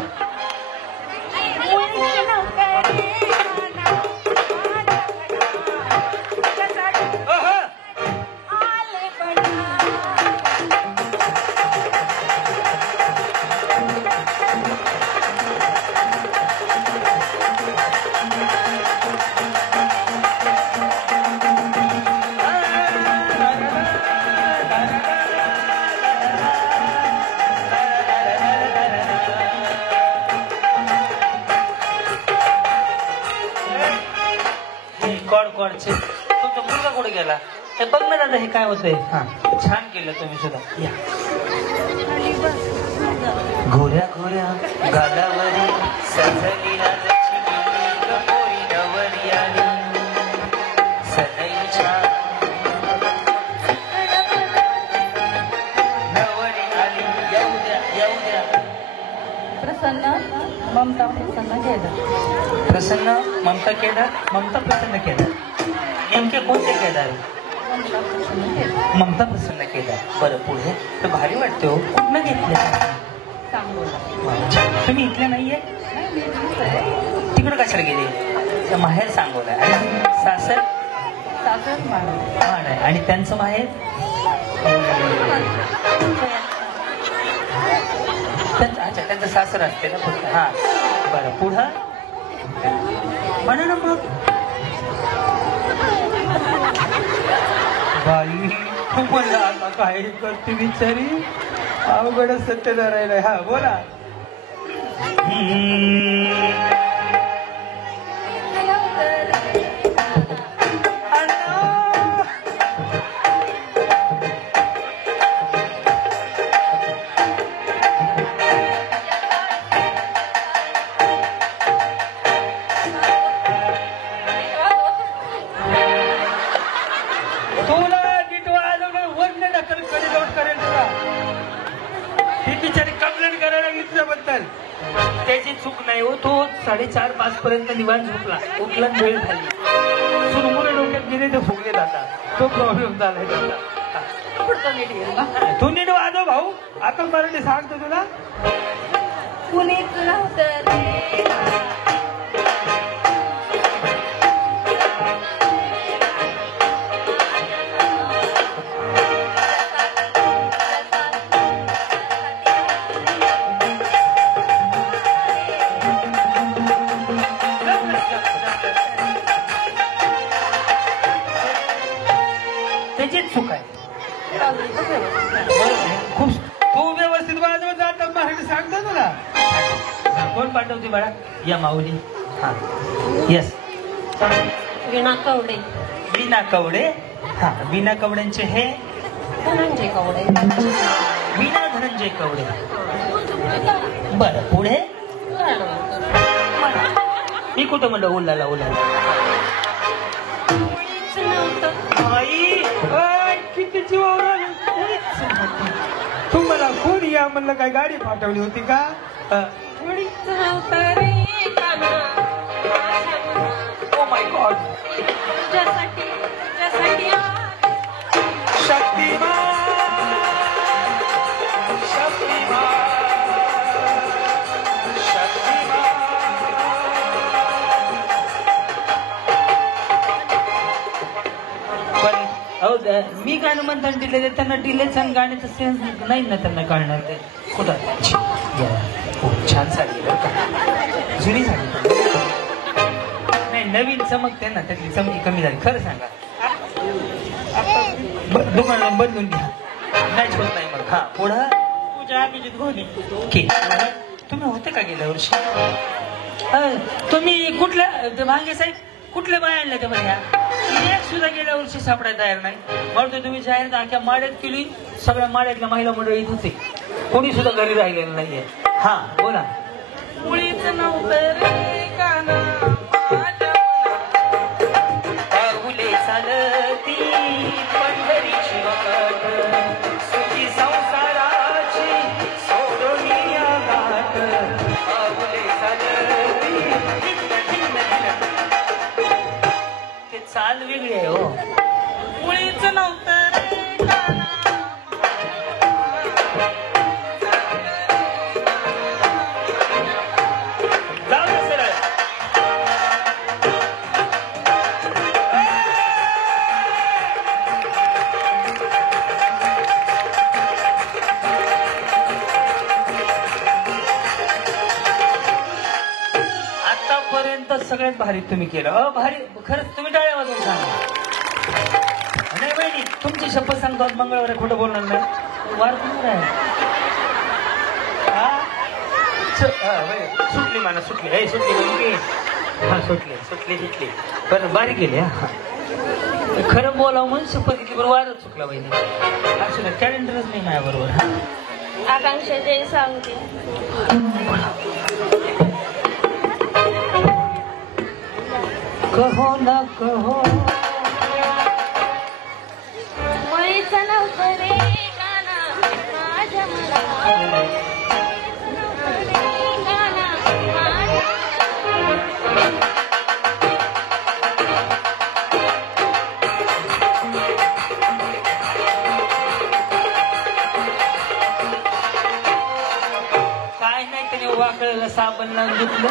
छे. तुमचा मुलगा कुठे गेला हे बघ ना दादा हे काय होतंय. हा छान केलं तुम्ही सुद्धा. या घोऱ्या घोऱ्या गालावरी सजली लक्ष्मी गपोरी नवरी आली सनईच्या नवरी आली. येऊ द्या येऊ द्या. प्रसन्न ममता प्रसन्न केदार. प्रसन्न ममता केदार. ममता प्रसन्न केदार. नेमके कोणते केदार. ममता प्रसन्न केदार. बरं पुढे तर भारी वाटते हो. कुठनं घेतले तुम्ही इथले नाहीये तिकडं कशाला गेले. माहेर सांगोला आणि सासर आहे आणि त्यांचं माहेर अच्छा त्यांचं सासर असते ना फक्त. हा बरं पुढं म्हणा ना मग. बाई मला आता काय करते बिचारी अवघड सत्य राहिलंय. हा बोला. त्याची चूक नाही हो. तो 4:30-5 पर्यंत निवांत झोपला. उठला वेळ झाली सुरमुरे डोक्यात गेले ते फुगले जातात. तो प्रॉब्लेम झालाय त्याचा. तू नीट वाजव भाऊ. आता मराठी सांगतो तुला. कुणीच नव्हतं त्याचीच चूक आहे. खूप तू व्यवस्थित वाजवत जात मराठी सांगतो तुला. कोण पाठवते बाळा. या माऊली. हा येस. वीणा कवडे. वीणा कवडे. हा वीणा कवड्यांचे हे धनंजय कवडे. वीणा धनंजय कवडे. बरं पुढे मी कुठं म्हणलं उल्लाला उल्लाला. किती जीवावर तुम्हाला कोण या म्हणलं काय गाडी पाठवली होती का. Oh my God. शक्तिमान मी गाणं म्हणताना डिले त्यांना डिलेच आणि गाण्याचं सेन्स नाही ना त्यांना कळणार. ते कुठं खूप छान झाली बरं का. जुनी झाली नाही नवीन चमकते ना त्यातली चमकी कमी झाली. खरं सांगा दुकान बदलून घ्या. मॅच होत नाही मग. हा पुढं पूजा अभिजित घोनी. तुम्ही होते का गेल्या वर्षी. तुम्ही कुठल्या भांगे साहेब कुठल्या बाय आणल्या त्या मध्ये. एक सुद्धा गेल्या वर्षी सापडायला तयार नाही. म्हणतो तुम्ही जाहीर अख्या माड्यात केली. सगळ्या माड्यातल्या महिला मंडळी इथं होते. कोणी सुद्धा घरी राहिलेलं नाहीये. हा बोला. मुळीच नव्हतं पाऊले चालती पंढरीची वाट सुखी संसाराची सोडूनिया गाठ. पाऊले चालती ते चाल वेगळी आहे हो. मुळीच नव्हतं सगळ्यात भारी तुम्ही केलं. भारी खरंच. तुम्ही टाळ्या वाजवून सांगा. नाही बहिणी तुमची शपथ सांगतो आज मंगळवार खोटं बोलणार नाही. वार कुठं आहे. सुटली मला सुटली. सुटली हा सुटली सुटली सुटली. बरं बारीक गेली. हा खरं बोलावं म्हणून शपथ घेतली बरोबर वारच चुकला पाहिजे असं कॅलेंडरच नाही माझ्या बरोबर आकांक्षा जय सांगते कहो ना कहो मळीचा नव्हतं रे गाना माझ्या मला गाना माझ्या काय नाही त्याने वाकळलं साबण लावून घेतलं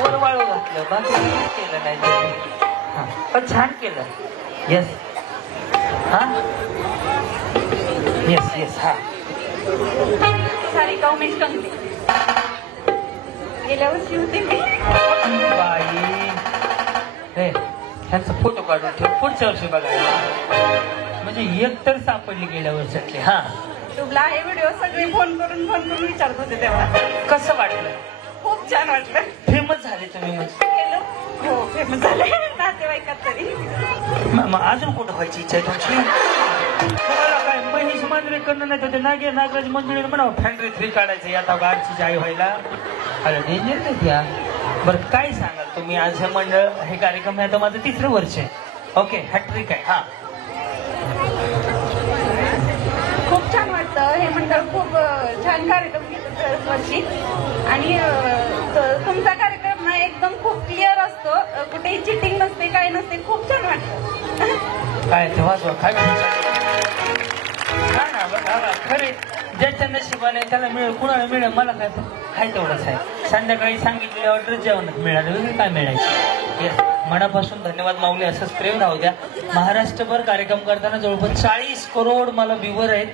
वर वाळू घातलं बाकी काहीच केलं नाही त्याने. हा, पण छान केलं येस हा येस येस हा सारी उमेश कंगते गेल्या वर्षी होते मी बाई हे ह्यांचा फोटो काढून ठेव पुढच्या वर्षी बघायला म्हणजे एक तर सापडली गेल्या वर्षातली हा युट्यूबला हे व्हिडिओ सगळे फोन करून विचारत होते तेव्हा कसं वाटलं खूप छान वाटलं फेमस झाले तुम्ही म्हणजे हो फेमस झाले नातेवाईकात तरी मग अजून कुठं व्हायची इच्छा आहे तुमची तुम्हाला काय महेश मांजरेकडनं नाही तर ते नागराज मंजुळेने म्हणावं फॅन्ड्री 3 काढायचं आता गाडची आई व्हायला अरे डेंजर नाही त्या बरं काय सांगाल तुम्ही आज हे मंडळ हे कार्यक्रम आहे आता माझं 3रं वर्ष आहे ओके हॅट्रिक आहे हा खूप छान वाटतं हे मंडळ खूप छान कार्यक्रम घेतात दरवर्षी आणि तुमचा कार्यक्रम ना एकदम खूप क्लिअर असतो कुठेही चिटिंग नसते काय नसते खूप छान वाटतं काय तेव्हा काय ना बघा खरे ज्याच्या नशिबाने त्याला मिळेल कुणाला मिळेल मला काय काय तेवढंच आहे संध्याकाळी सांगितलेली ऑर्डर जेवण मिळालं वगैरे काय मिळायचं येस मनापासून धन्यवाद माऊली असंच प्रेम राहू द्या महाराष्ट्रभर कार्यक्रम करताना जवळपास 40 करोड मला व्ह्यूवर आहेत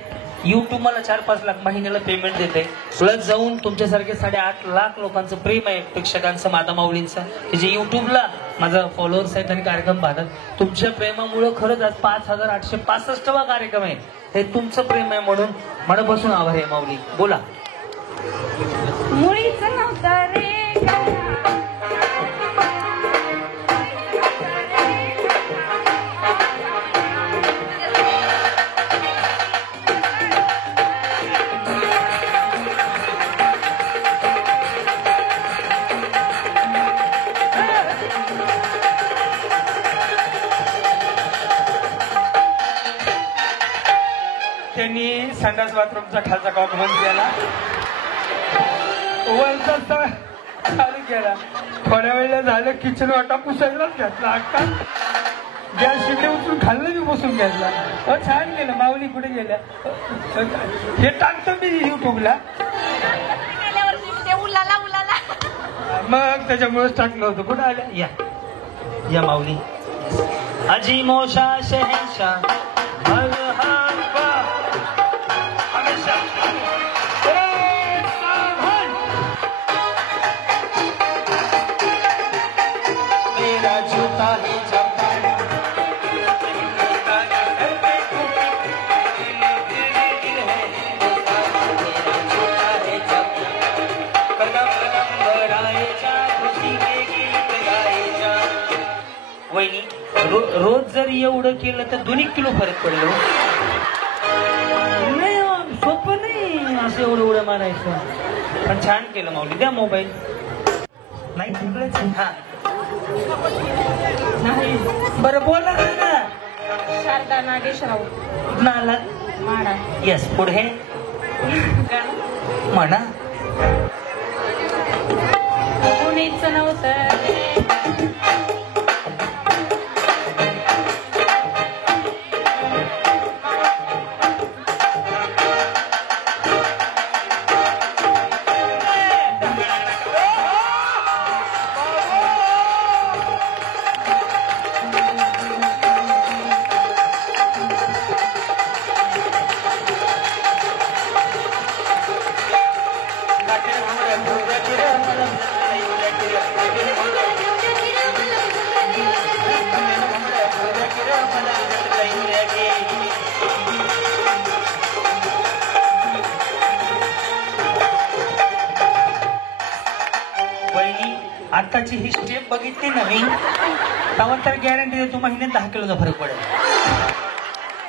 YouTube मला 4-5 लाख महिन्याला पेमेंट देते प्लस जाऊन तुमच्यासारखे 8.5 लाख लोकांचं प्रेम आहे प्रेक्षकांचं माता माऊलींचं की जे युट्यूबला माझं फॉलोअर्स आहेत आणि कार्यक्रम पाहतात तुमच्या प्रेमामुळे खरंच आज 5865वा कार्यक्रम आहे हे तुमचं प्रेम आहे म्हणून मनापासून आभार आहे माऊली बोला मुळीच नव्हतं रे त्यांनी संडास बाथरूमचा खालचा कॉक बंद केला वरचा चालू केला थोड्या वेळेला झालं किचन वाटा पुसायलाच घातला अक्का गॅस शिटे उचलून खाल्लं मी बसून घेतला छान केलं माऊली कुठे गेल्या हे टाकतो मी युट्यूबला गेल्या वर्षी ते उलाला मग त्याच्यामुळेच टाकलं होतं कुठं आल्या या माऊली अजी मोशा शहनशाह हर हर हमेशा मेरा जूता ही जापान वहिनी रोज जर एवढं केलं तर 2 किलो फरक पडलो नाही सोपं नाही असं एवढं मारायचं पण छान केलं माऊली द्या मोबाईल नाही तिकडेच हा नाही बरं बोला ना शारदा नागेशराव नाला माडा येस पुढे म्हणा कुणीच नव्हतं आताची ही स्टेप बघितली ना मी तेव्हा तर गॅरंटी देतो महिन्यात 10 किलोचा फरक पडेल.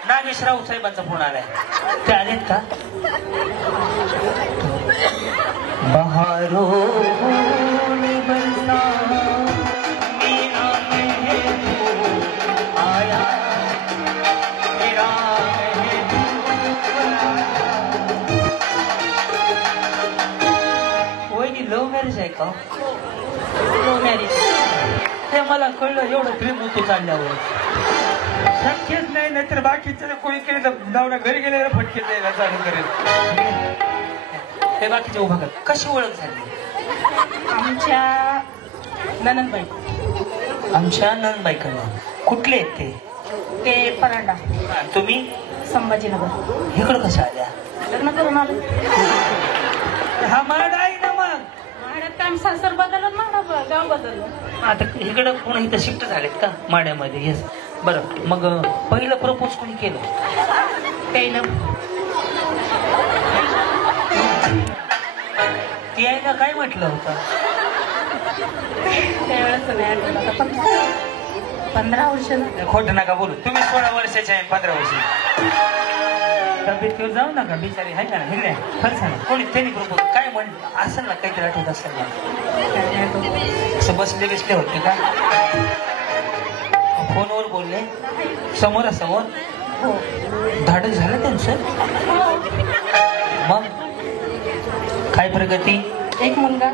नागेशराव साहेबांचा फोन आलाय, ते आलेत का? बहारो ने बरसा मेरा महबूब आया, मेरा महबूब आया. वहिनी लव्ह मॅरेज आहे का? लव्ह मॅरेज ते मला कळलं. एवढं प्रेम होतो चालल्यावर शक्यच नाही. नाहीतर बाकीचं कोणी केलं तर नवरा घरी गेल्यावर फटके द्यायला चालू करेल. ते बाकीच्या उभा कर. कशी ओळख झाली? आमच्या ननंदबाई. आमच्या नंदबाईकडनं. कुठले आहेत ते? ते परांडा, तुम्ही संभाजीनगर. इकडं कशा आल्या? लग्न करून आलो. हा माड आहे ना. मग माड्यात काम सासर बदलत माडा गाव बदललं. आता इकडं पुन्हा इथं शिफ्ट झालेत का माड्यामध्ये? येस. बरं, मग पहिलं प्रपोज कोणी केलं? त्यानं ती आहे ना काय म्हटलं होतं? त्यावेळेस नाही आठवलं. आता 15 वर्ष. खोटं नका बोलू. तुम्ही 16 वर्षाचे आहे, 15 वर्षाचे. तब्येतीवर जाऊ नका, बिचारी आहे का ना. हे खरं सांगा, कोणी त्यांनी प्रपोज काय म्हणलं असेल ना, काहीतरी आठवत असेल ना. असं बसले होते का? फोनवर बोलले समोरासमोर? हो. धाडस झालं त्यांचं? मग काय प्रगती? एक मुलगा.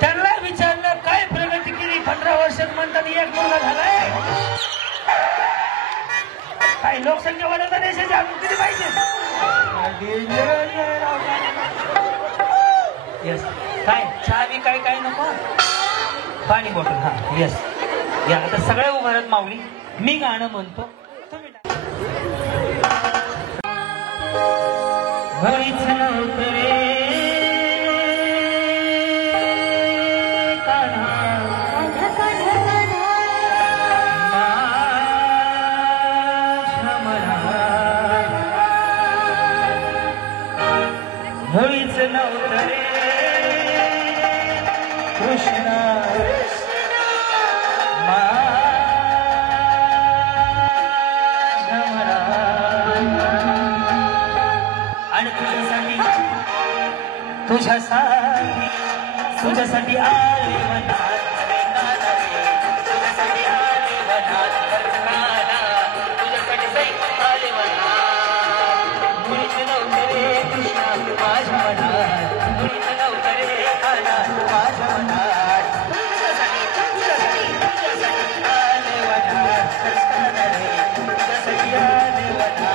त्यांना विचारलं काय प्रगती केली 15 वर्षात? म्हणतात एक मुलगा झालाय. काय लोकसंख्या वाढवता देशाची अजून किती पाहिजे? येस. काय चहा बी काय काय नको? पाणी बॉटल. हा येस. या आता सगळ्या उभारत माऊली. मी गाणं म्हणतो, तुम्ही घरीच नव्हतं रे मुळीच नव्हतं रे कृष्ण माझ्या मनात. आणि तुझ्यासाठी आले वनात. तुझ्यासाठी आले वनात. तुझ्यासाठी आले वनात. मुळीच नव्हतं रे कृष्णा माझ्या मनात. मुळीच नव्हतं रे काना माझ्या मनात. तुझ्यासाठी आले वनात. कृष्णा रे तुझ्यासाठी आले वनात.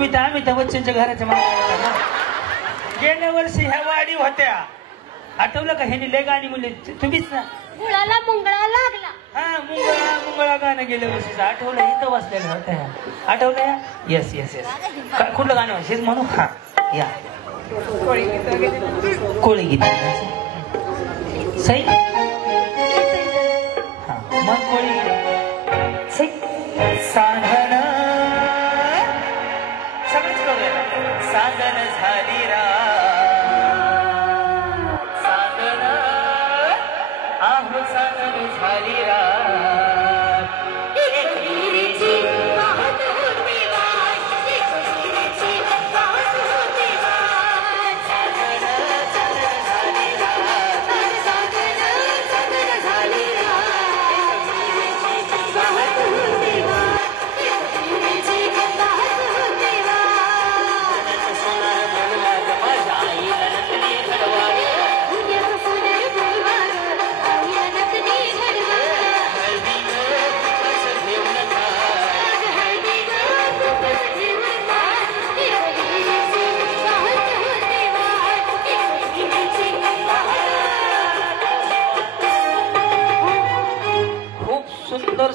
तुम्ही त्या अमिताभ बच्चनच्या घराच्या मागे ना. गेल्या वर्षी ह्या वाडी होत्या, आठवलं का? ह्यानी लय गाणी म्हणले, तुम्हीच ना. मुळाला मुंगळा लागला. हा, मुंगळा मुंगळा गाणं गेल्या वर्षीचं आठवलं. इथं बसलेलं होत्या, आठवलं या? Yes yes yes. काय कुठलं गाणं हेच म्हणू? हा या कोळी गीत सई. हा मग कोळी सई साधन सगळंच करूया. साधन झाली रा साधन आहो साधन झाली रा.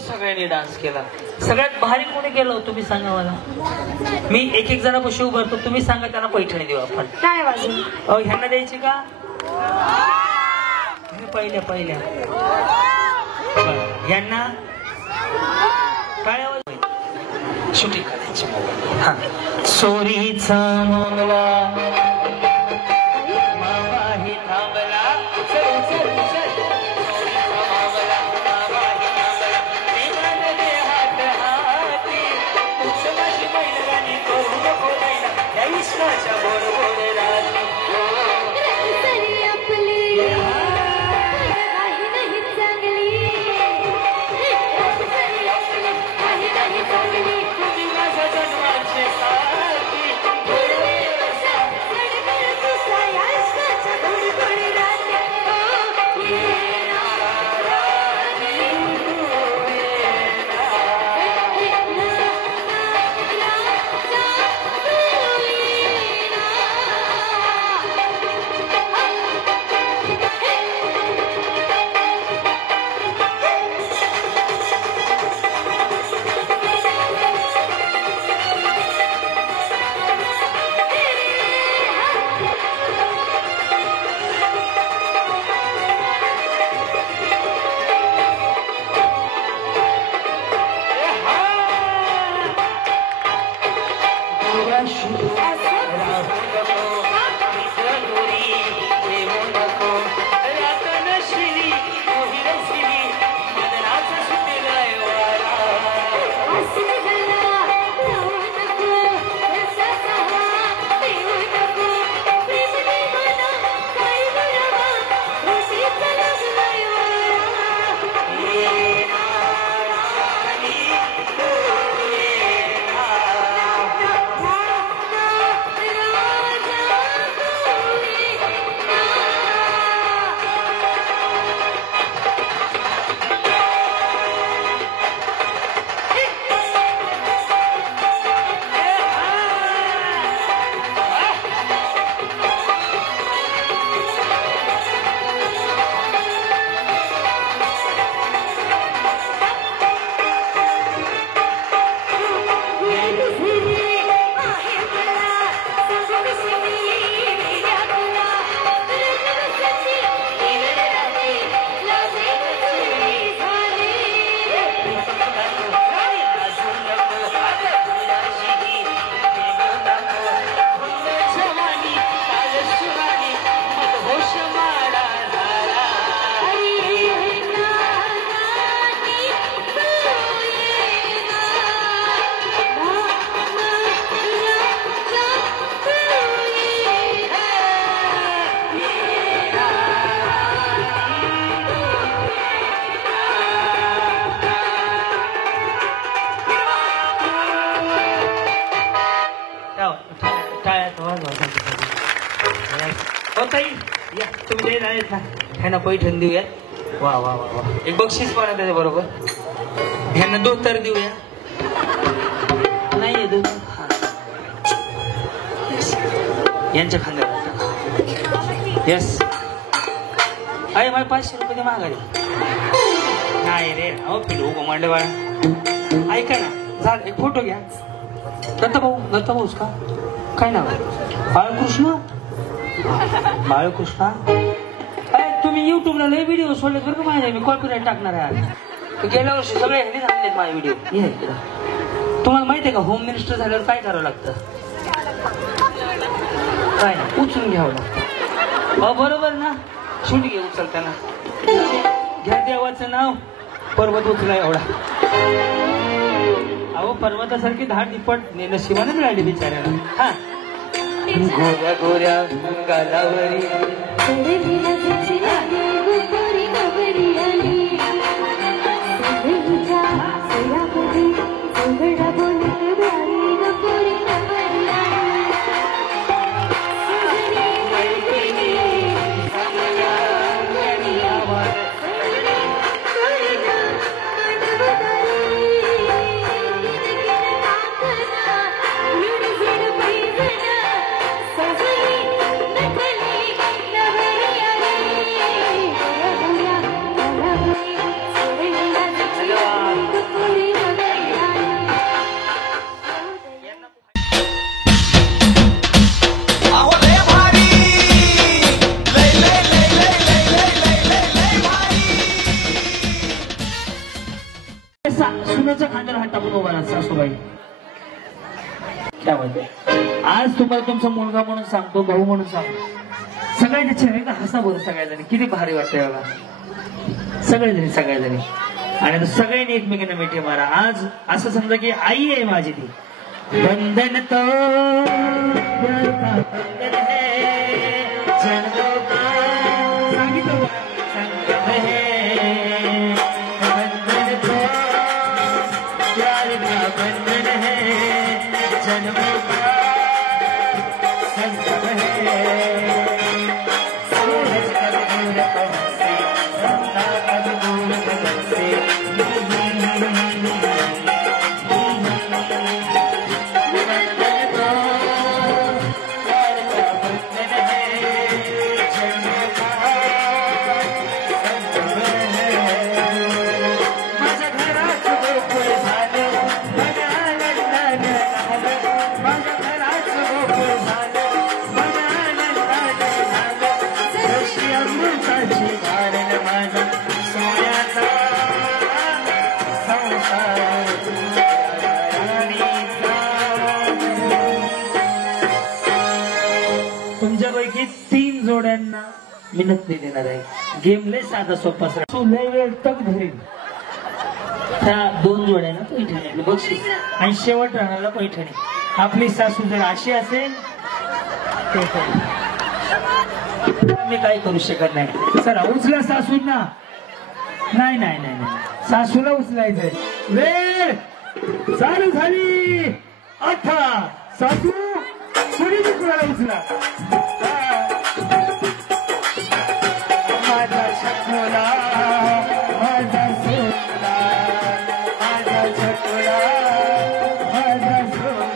सगळ्यांनी डान्स केला. सगळ्यात भारी कोणी केलं तुम्ही सांगा मला. मी एक एक जणापाशी उभारतो, तुम्ही सांगा त्यांना पैठणी देऊ आपण. काय वाजून ह्यांना द्यायची का? पहिल्या पहिल्या ह्यांना काय शूटिंग करायची. हा सोरीचा मंगला मावाही थांबला. ह्यांना पैठण देऊया. वा वा वा वा. एक बक्षीस पण त्याच्या बरोबर. ह्यांना 2 तर देऊया. नाही यांच्या खांद्यावर येस आहे मला 500 रुपये माघारी नाही रे अहो पिलू मांडले बाळा ऐका ना झाड एक फोटो घ्या दत्ता भाऊच का काय नाव बाळकृष्ण तुम्ही युट्यूबला लय व्हिडिओ सोडले बरं का माझ्या मी कॉपीराईट टाकणार आहे गेल्या वर्षी सगळे ह्यांनी आणलेत माझे व्हिडिओ तुम्हाला माहिती आहे का होम मिनिस्टर झाल्यावर काय करावं लागतं काय ना उचलून घ्यावं लागतं बरोबर ना शेवटी घे उचलताना घ्या देवाचं नाव पर्वत उचला एवढा अहो पर्वतासारखी धाड दिपट नशिबाने मिळाली बिचाऱ्याला हा गोऱ्या गोऱ्या गालावरी सुनेच्या खांद्यावर हात टाकून उभा राहा सासूबाई काय म्हणते आज तुम्हाला तुमचा मुलगा म्हणून सांगतो भाऊ म्हणून सांगतो सगळ्यांच्या चेहऱ्याला हसा बरं सगळ्याजणी किती भारी वाटतंय बघा सगळ्याजणी आणि सगळ्यांनी एकमेकांना मिठी मारा आज असं समजा की आई आहे माझी ती बंधन तो बंधन है जन्मों का सांगितलं संगम है बंधन है जन्मों का संगम है सूरज कब दूर पहुंचे चंदा कब दूर पहुंचे तुमच्यापैकी 3 जोड्यांना मी नक्की देणार आहे गेम लय साधा सोपा लय वेळ तक धरेल त्या 2 जोड्यांना पैठणी बक्षीस आणि शेवट राहणारा पैठणी आपली सासू जर अशी असेल मी काही करू शकत नाही सर उचला सासूंना नाही सासूला उचलायचंय वेळ चालू झाली 18 सासू कुणी कुणाला उचला माझा छकुला माझा सोला माझा छकुला माझा सोला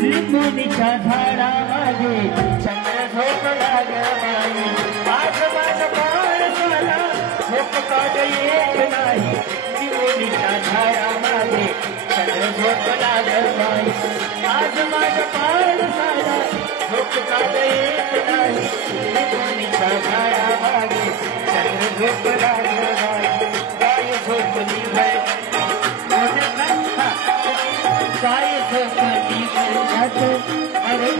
लिंबोणीच्या झाडामागे चंद्र झोपला ग बाई आज माझ्या पारसाला झोप काढ येत नाही लिंबोणीच्या झाडामागे चंद्र झोपला ग बाई आज माझ्या पारसाला झोप काढ येत नाही लिंबोणीच्या झाडामागे चंद्र झोपला ग बाई काय झोपली बाई काय झोपली अरे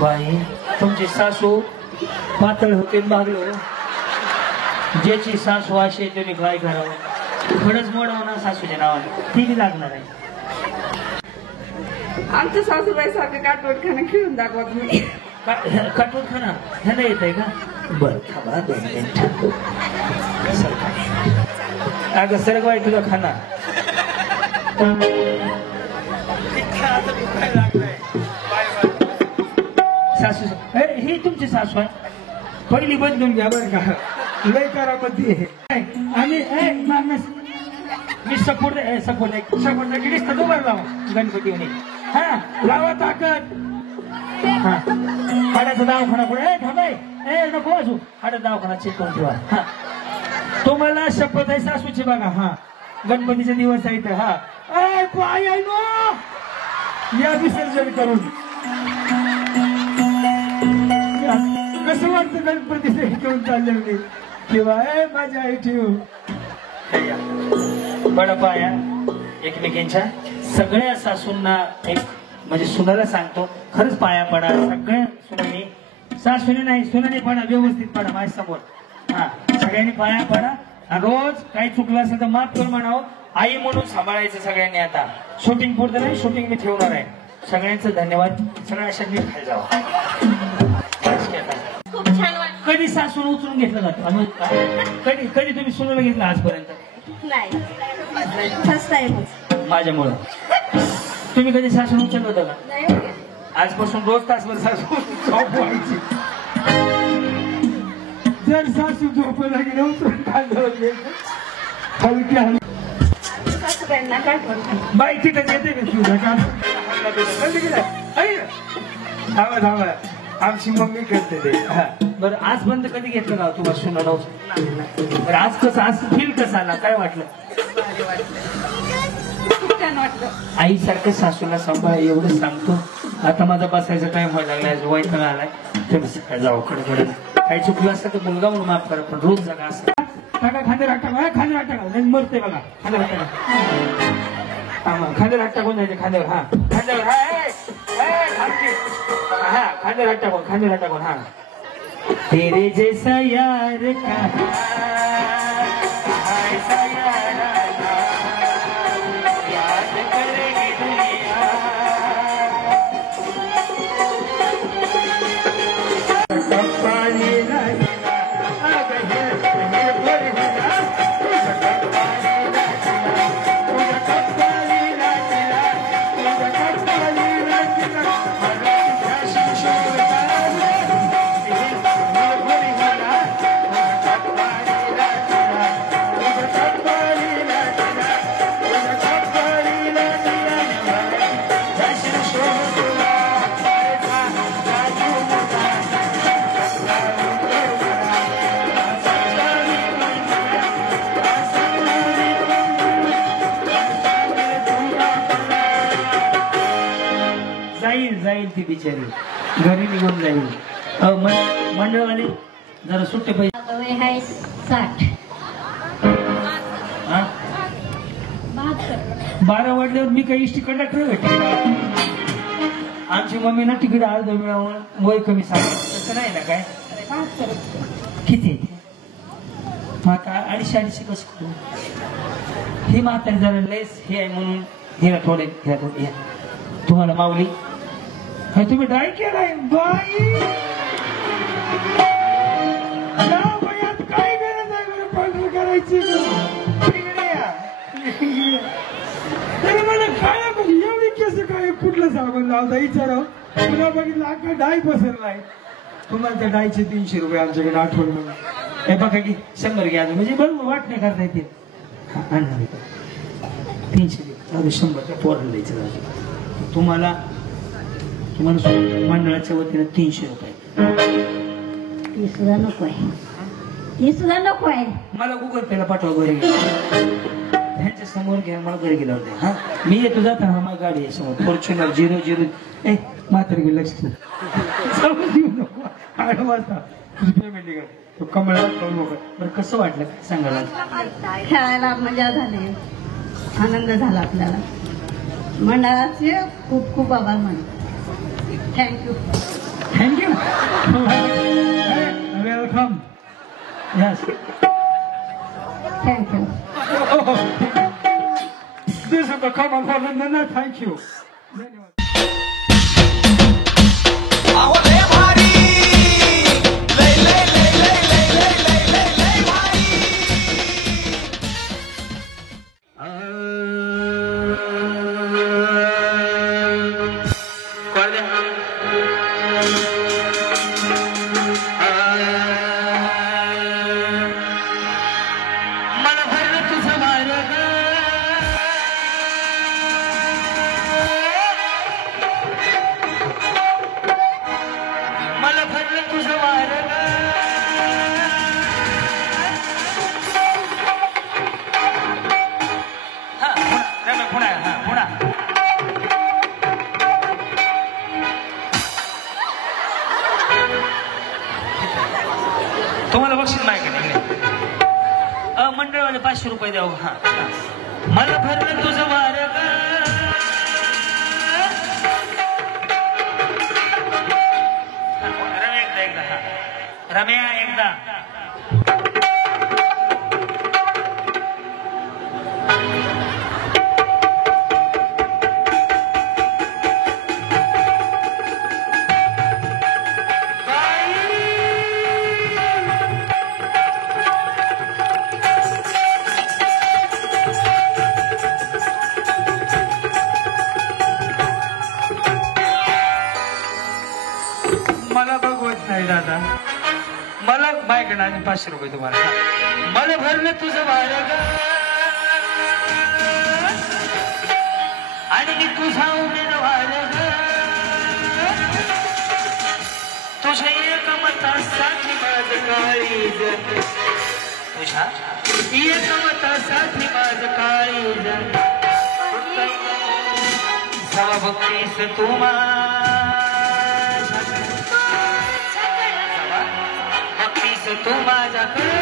बाई तुमची सासू पातळ होते मागलो ज्याची सासू असे त्याने काय करावं खरंच मोडवं ना सासूच्या नावाने ती बी लागणार आहे आमचं सासूबाई सारखं काटवट खाणं खेळून दाखवा तुम्ही कटवट खाना ह्याला येत आहे का बरं थांबा 2 मिनिट अगं सरगवाय तुझा खाना सासू ही तुमची सासू आहे पहिली बदलून घ्या बरं का लय करापती आहे आम्ही मी सपोर्ट गिरीश तर उभार लावा गणपती हा लावा ताकद हा हाडाचा दवाखाना पुढे थांबाय नको वाजू हाडा दवाखाना चेक करून ठेवा हा तुम्हाला शपथ आहे सासूची बघा हा गणपतीचे दिवस आहेत हा पाय आहे नो या विसर्जन करून कसं वाटतं गणपतीचे घेऊन चालले किंवा माझ्या आई ठेव बडा पाया एकमेकींच्या सगळ्या सासूंना एक म्हणजे सुनाला सांगतो खरंच पाया पडा सगळ्या सुनांनी सासूने नाही सुनाने पडा व्यवस्थित पडा माझ्या समोर हा सगळ्यांनी पाया पडा रोज काही चुकलं असेल तर माफ कर म्हणावं आई म्हणून सांभाळायचं सगळ्यांनी आता शूटिंग पुरतं नाही शूटिंग मी ठेवणार आहे सगळ्यांचं धन्यवाद सगळ्या अशा नीट खाली जावा खूप छान वाटत कधी सासून उचलून घेतलं जातं कधी कधी तुम्ही सुनाला घेतलं आजपर्यंत नाही फर्स्ट टाइम माझ्यामुळं तुम्ही कधी सासून उचललं होतं का आजपासून रोज तासभर सासू झोपवायची जर सासू झोपायला गेले उचलून खाल्लं सासूबाईंना काय करतो बाई तिथं येते का तुझा का थांबा थांबा आमची मम्मी करते ते बरं आज बंद कधी घेतलं ना तुम्हाला सुनाला बरं आज कसं आज फील कसं आला काय वाटलं खूप छान वाटलं आई सारखं सासूला सांभाळ एवढं सांगतो आता माझा बसायचा टाइम व्हायला लागलाय वाईट आलाय तुम्ही सकाळ जाऊ कडकडे काही चुकलं असतं तर मुलगा म्हणून माफ करा पण रोज जगा असं टाका खांद्यावर हात टाका मरते बघा खांद्यावर टाका खांद्यावर हात टाकून जायचे खांद्यावर हा खांद्यावर हा खांद्यावर हात टाकून हा तेरे जैसा यार का जाईल ती बिचारी घरी निघून जाईल मंडळवाले जरा सुट्टे पैसे 60. हा? 12 वाजल्यावर मी काही इष्टी कंडक्टर भेटेल. आमची मम्मी ना तिकीट अर्ध मिळावं वय कमी सांगितलं तसं नाही ना काय. किती मग आता 250 कसं करू. हे म्हातारी जरा लेस हे आहे म्हणून हिला थोडे घ्या. तुम्हाला माऊली हे तुम्ही डाय केलाय बाई. काय गरज आहे बरं पांढर करायची. तरी मला काय एवढी केस काय कुठलं साबण लावता विचारावं. पुन्हा बघितलं अख्खा डाय पसरलाय. तुम्हाला त्या डायचे 300 रुपये आमच्याकडे आठवण म्हणून. हे बघा की 100 घ्या म्हणजे बरोबर वाट नाही करता येते. 300 100 पोराला द्यायचं. तुम्हाला मंडळाच्या वतीनं 300 रुपये. ती सुद्धा नको आहे. ती सुद्धा नको आहे. मला गुगल पेला पाठवा घरी. ह्यांच्या समोर घ्या मला घरी गेल्यावर द्या. हा मी येतो जाताना माझी गाडी आहे समोर फॉर्च्युनर 00. ए मात्र मी लक्ष देऊ नको. 8 वाजता तुझी पेमेंट निघा. तो कमळा करू नको. बरं कसं वाटलं काय सांगायला. खेळायला मजा झाली. आनंद झाला आपल्याला. मंडळाचे खूप खूप आभार मानतो. Thank you. Thank you. Welcome. Yes thank you. This is the common for the thank you. अहो लय भारी लय लय लय लय लय लय लय लय लय भारी. मला भरलं तुझं मार्ग. मला भरलं तुझं मार्ग. पुन्हा तुम्हाला बक्षीस माहिती नाही. मंडळवाले 500 रुपये द्यावं. हा मला भरलं तुझं मार्ग. रम्या एकदा मला बघवत नाही दादा. मला माझ्याकडे आणि 500 रुपये तुम्हाला. मला भरलं तुझं मार्ग आणि मी तुझा उमेदवार. तुझ्या एक मतासाठी माझं काळीज. तुझ्या एक मतासाठी माझं काळीज. सवा भक्तीस तू तू माझ्याकडे. माझ्याकडे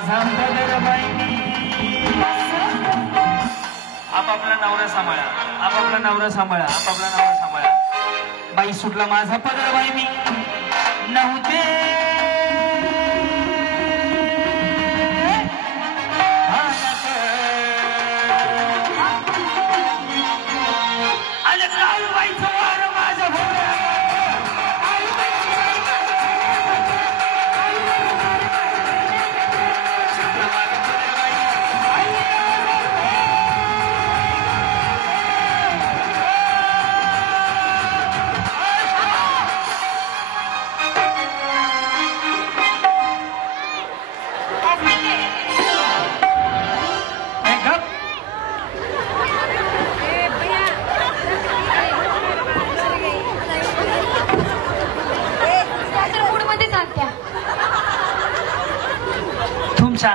माझा पदर बाई आपापला नवरा सांभाळा आपापला नवरा सांभाळा आपापला नवरा सांभाळा बाई सुटला माझा पदर बाई मी नव्हते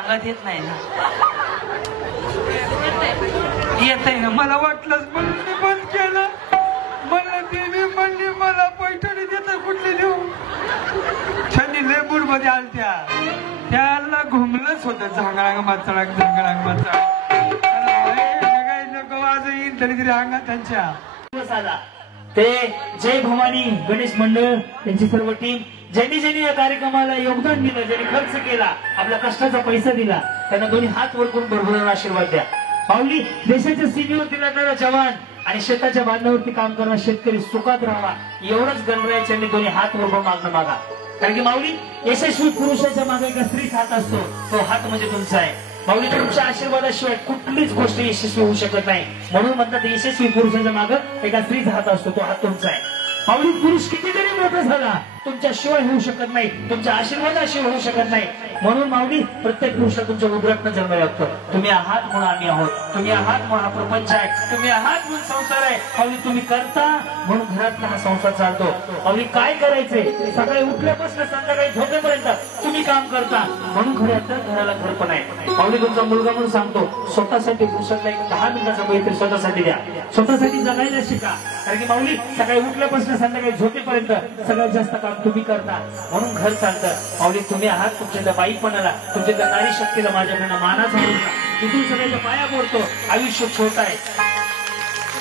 अंगात येत नाही ना येत आहे ना मला वाटलंच म्हणून मी बंद केलं मला देवी म्हणली मला पैठणी देत कुठली देऊ छानी लेबूड मध्ये आलत्या त्याला घुमलंच होतं झांगळांग माचळांग झांगळांग माचळांग नको आज येईल तरी तरी अंगात त्यांच्या ते जय भवानी गणेश मंडळ त्यांची सर्व टीम ज्यांनी ज्यांनी या कार्यक्रमाला योगदान दिलं ज्यांनी खर्च केला आपल्या कष्टाचा पैसा दिला त्यांना दोन्ही हात वर करून भरभरून आशीर्वाद द्या पावली देशाच्या सीमेवरती लढणारा जवान आणि शेताच्या बांधावरती काम करणारा शेतकरी सुखात राहावा एवढंच गणरायाच्यांनी दोन्ही हात वर करून मागणं मागा कारण की माऊली यशस्वी पुरुषाच्या मागे एका स्त्रीच हात असतो तो हात म्हणजे तुमचा आहे माऊली तुमच्या आशीर्वादाशिवाय कुठलीच गोष्ट यशस्वी होऊ शकत नाही म्हणून म्हणतात यशस्वी पुरुषाच्या मागे एका स्त्रीच हात असतो तो हात तुमचा आहे माऊली पुरुष कितीतरी मोठा झाला तुमच्याशिवाय होऊ शकत नाही तुमच्या आशीर्वादाशिवाय होऊ शकत नाही म्हणून माऊली प्रत्येक पुरुषाला तुमच्या उदरातनं जन्म लागतं तुम्ही आहात म्हणून आम्ही आहोत तुम्ही आहात म्हणून हा प्रपंच आहे तुम्ही आहात म्हणून संसार आहे माऊली तुम्ही करता म्हणून घरात हा संसार चालतो माऊली काय करायचंय सकाळी उठल्यापासून संध्याकाळी झोपेपर्यंत तुम्ही काम करता म्हणून खऱ्या घराला घर पण आहे माऊली तुमचा मुलगा म्हणून सांगतो स्वतःसाठी पुरुषाला एक 10 मिनिटाचा वेळ तरी स्वतःसाठी द्या स्वतःसाठी जगायला शिका कारण की माऊली सकाळी उठल्यापासून संध्याकाळी झोपेपर्यंत सगळ्यात जास्त काम तुम्ही करता म्हणून घर चालतं माऊली तुम्ही आहात तुमच्या त्या बाईपणाला तुमच्या त्या नारी शक्तीला माझ्याकडनं मानाचा मुलगा तिथून सगळ्याच्या पाया मोडतो आयुष्य छोट आहे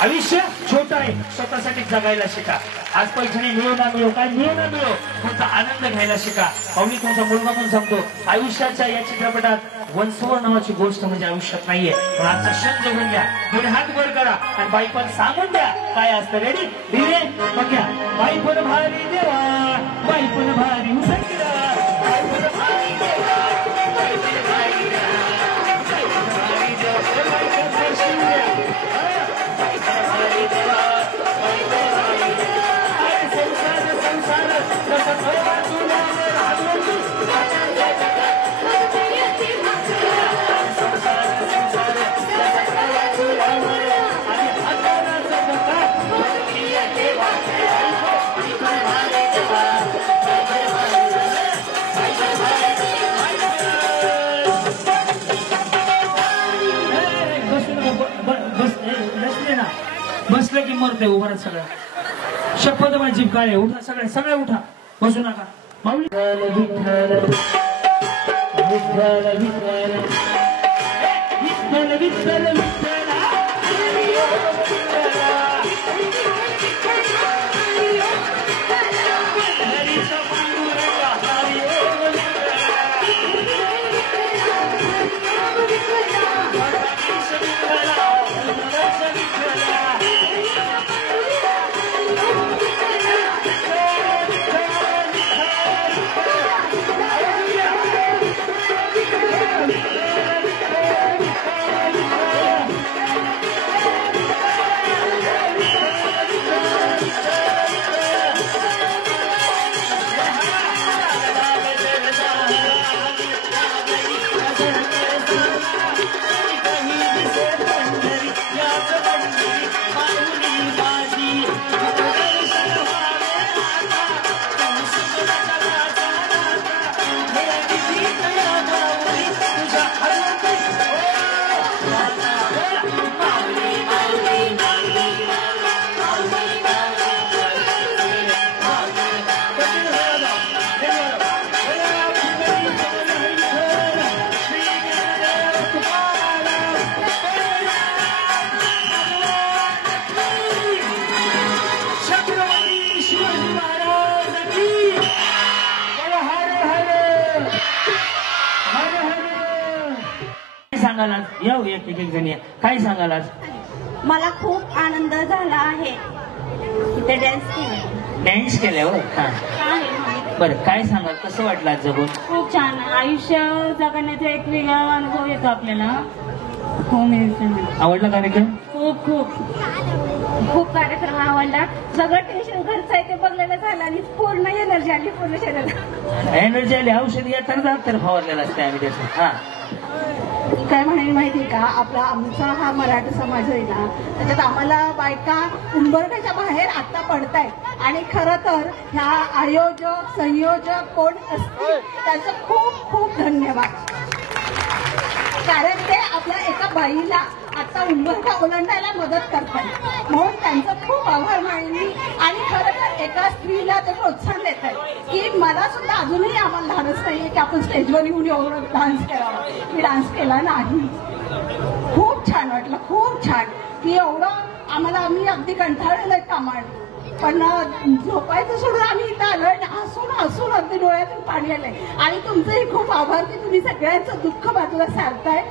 आयुष्य छोट आहे स्वतःसाठी जगायला शिका आज पैठणी मिळो ना मिळो काय मिळो ना मिळो तुमचा आनंद घ्यायला शिका पाहुणी तुमचा मुलगा पण सांगतो आयुष्याच्या या चित्रपटात वनसोवर नावाची गोष्ट म्हणजे आयुष्यात नाहीये पण आजचा क्षण जगून घ्या दोन हात वर करा आणि बाई पण सांगून द्या काय असतं रेडी दिले मग घ्या बाई पण भारी देवा बाई पण भारी उसंगिरा बाई पण भारी देवा बाई पण भारी देवा बाई पण भारी देवा बाई पण भारी देवा बाई पण भारी देवा बाई पण भारी देवा अरे संसार संसार जसा थोडा तुला राहतो बसलं की मरते उभारत सगळ्या शपथ माझी काय उठा सगळे सगळे उठा बसू नका माऊली विठ्ठल विठ्ठल विठ्ठल विठ्ठल विठ्ठल विठ्ठल सांगाल आज? येऊ एक एक जण या. काय सांगाल आज? मला खूप आनंद झाला आहे इथे डान्स केला. डान्स केल्यावर हा बरं, काय सांगाल कसं वाटलं आज जगून? खूप छान. आयुष्य जगण्याचा एक वेगळा अनुभव येतो आपल्याला. आवडला कार्यक्रम? खूप खूप खूप कार्यक्रम आवडला. सगळं टेन्शन घरचं आहे ते बघलेलं झालं आणि पूर्ण एनर्जी आली पूर्ण शरीरात. एनर्जी आली. औषध येताना तर फवारलेलं असते आम्ही त्याचं. हा काय म्हणेल माहितीये का, आमचा हा मराठी समाज आहे ना, त्याच्यात आम्हाला बायका उंबरठ्याच्या बाहेर आता पडतायत. आणि खरं तर ह्या आयोजक संयोजक कोण असतील त्यांचं खूप खूप धन्यवाद. कारण ते आपल्या एका बाईला आता उंबरठा ओलांडायला मदत करतात म्हणून त्यांचं खूप आभार मानली. आणि खरं तर एका स्त्रीला ते प्रोत्साहन देत आहेत की मला सुद्धा अजूनही आम्हाला धाडस नाहीये की आपण स्टेजवर येऊन एवढं डान्स करावा. मी डान्स केला नाही. खूप छान वाटलं, खूप छान की एवढं आम्ही अगदी कंटाळलेलं कामाने पण झोपायचं सोडून आम्ही इथं आलोय. हसून हसून अगदी डोळ्यातून पाणी आलंय. आणि तुमचेही खूप आभार की तुम्ही सगळ्यांचं दुःख बाजूला सारताय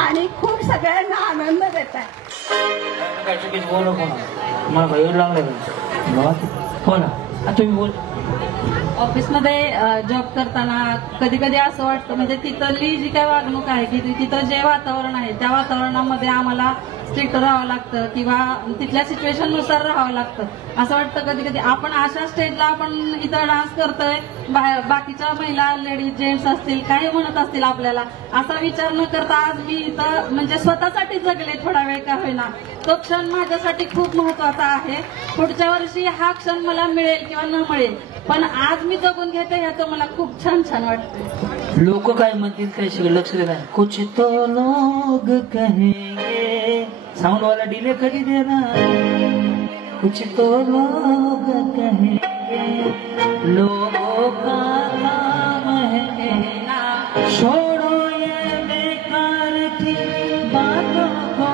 आणि खूप सगळ्यांना आनंद देताय. बोल मला भाई लागलं. हो ना, तुम्ही बोल. ऑफिसमध्ये जॉब करताना कधी कधी असं वाटतं, म्हणजे तिथली जी काही वागणूक आहे की तिथं जे वातावरण आहे त्या वातावरणामध्ये आम्हाला स्ट्रिक्ट राहावं लागतं किंवा तिथल्या सिच्युएशन नुसार राहावं लागतं. असं वाटतं कधी कधी आपण अशा स्टेजला आपण इथं डान्स करतोय, बाकीच्या महिला लेडीज जेंट्स असतील काही म्हणत असतील आपल्याला, असा विचार न करता आज मी इथं म्हणजे स्वतःसाठी जगले थोडा वेळ का होईना. तो क्षण माझ्यासाठी खूप महत्वाचा आहे. पुढच्या वर्षी हा क्षण मला मिळेल किंवा न मिळेल, पण आज मी जगून घेते याचं मला खूप छान छान वाटतं. लोक काय म्हणतील काय सगळं लक्ष देणार. कुछ तो लोग कहेंगे. साऊंड वाला डिले कधी देणार. कुछ तो लोग कहेंगे लोगों का काम है कहना. छोड़ो ये बेकार की बातों को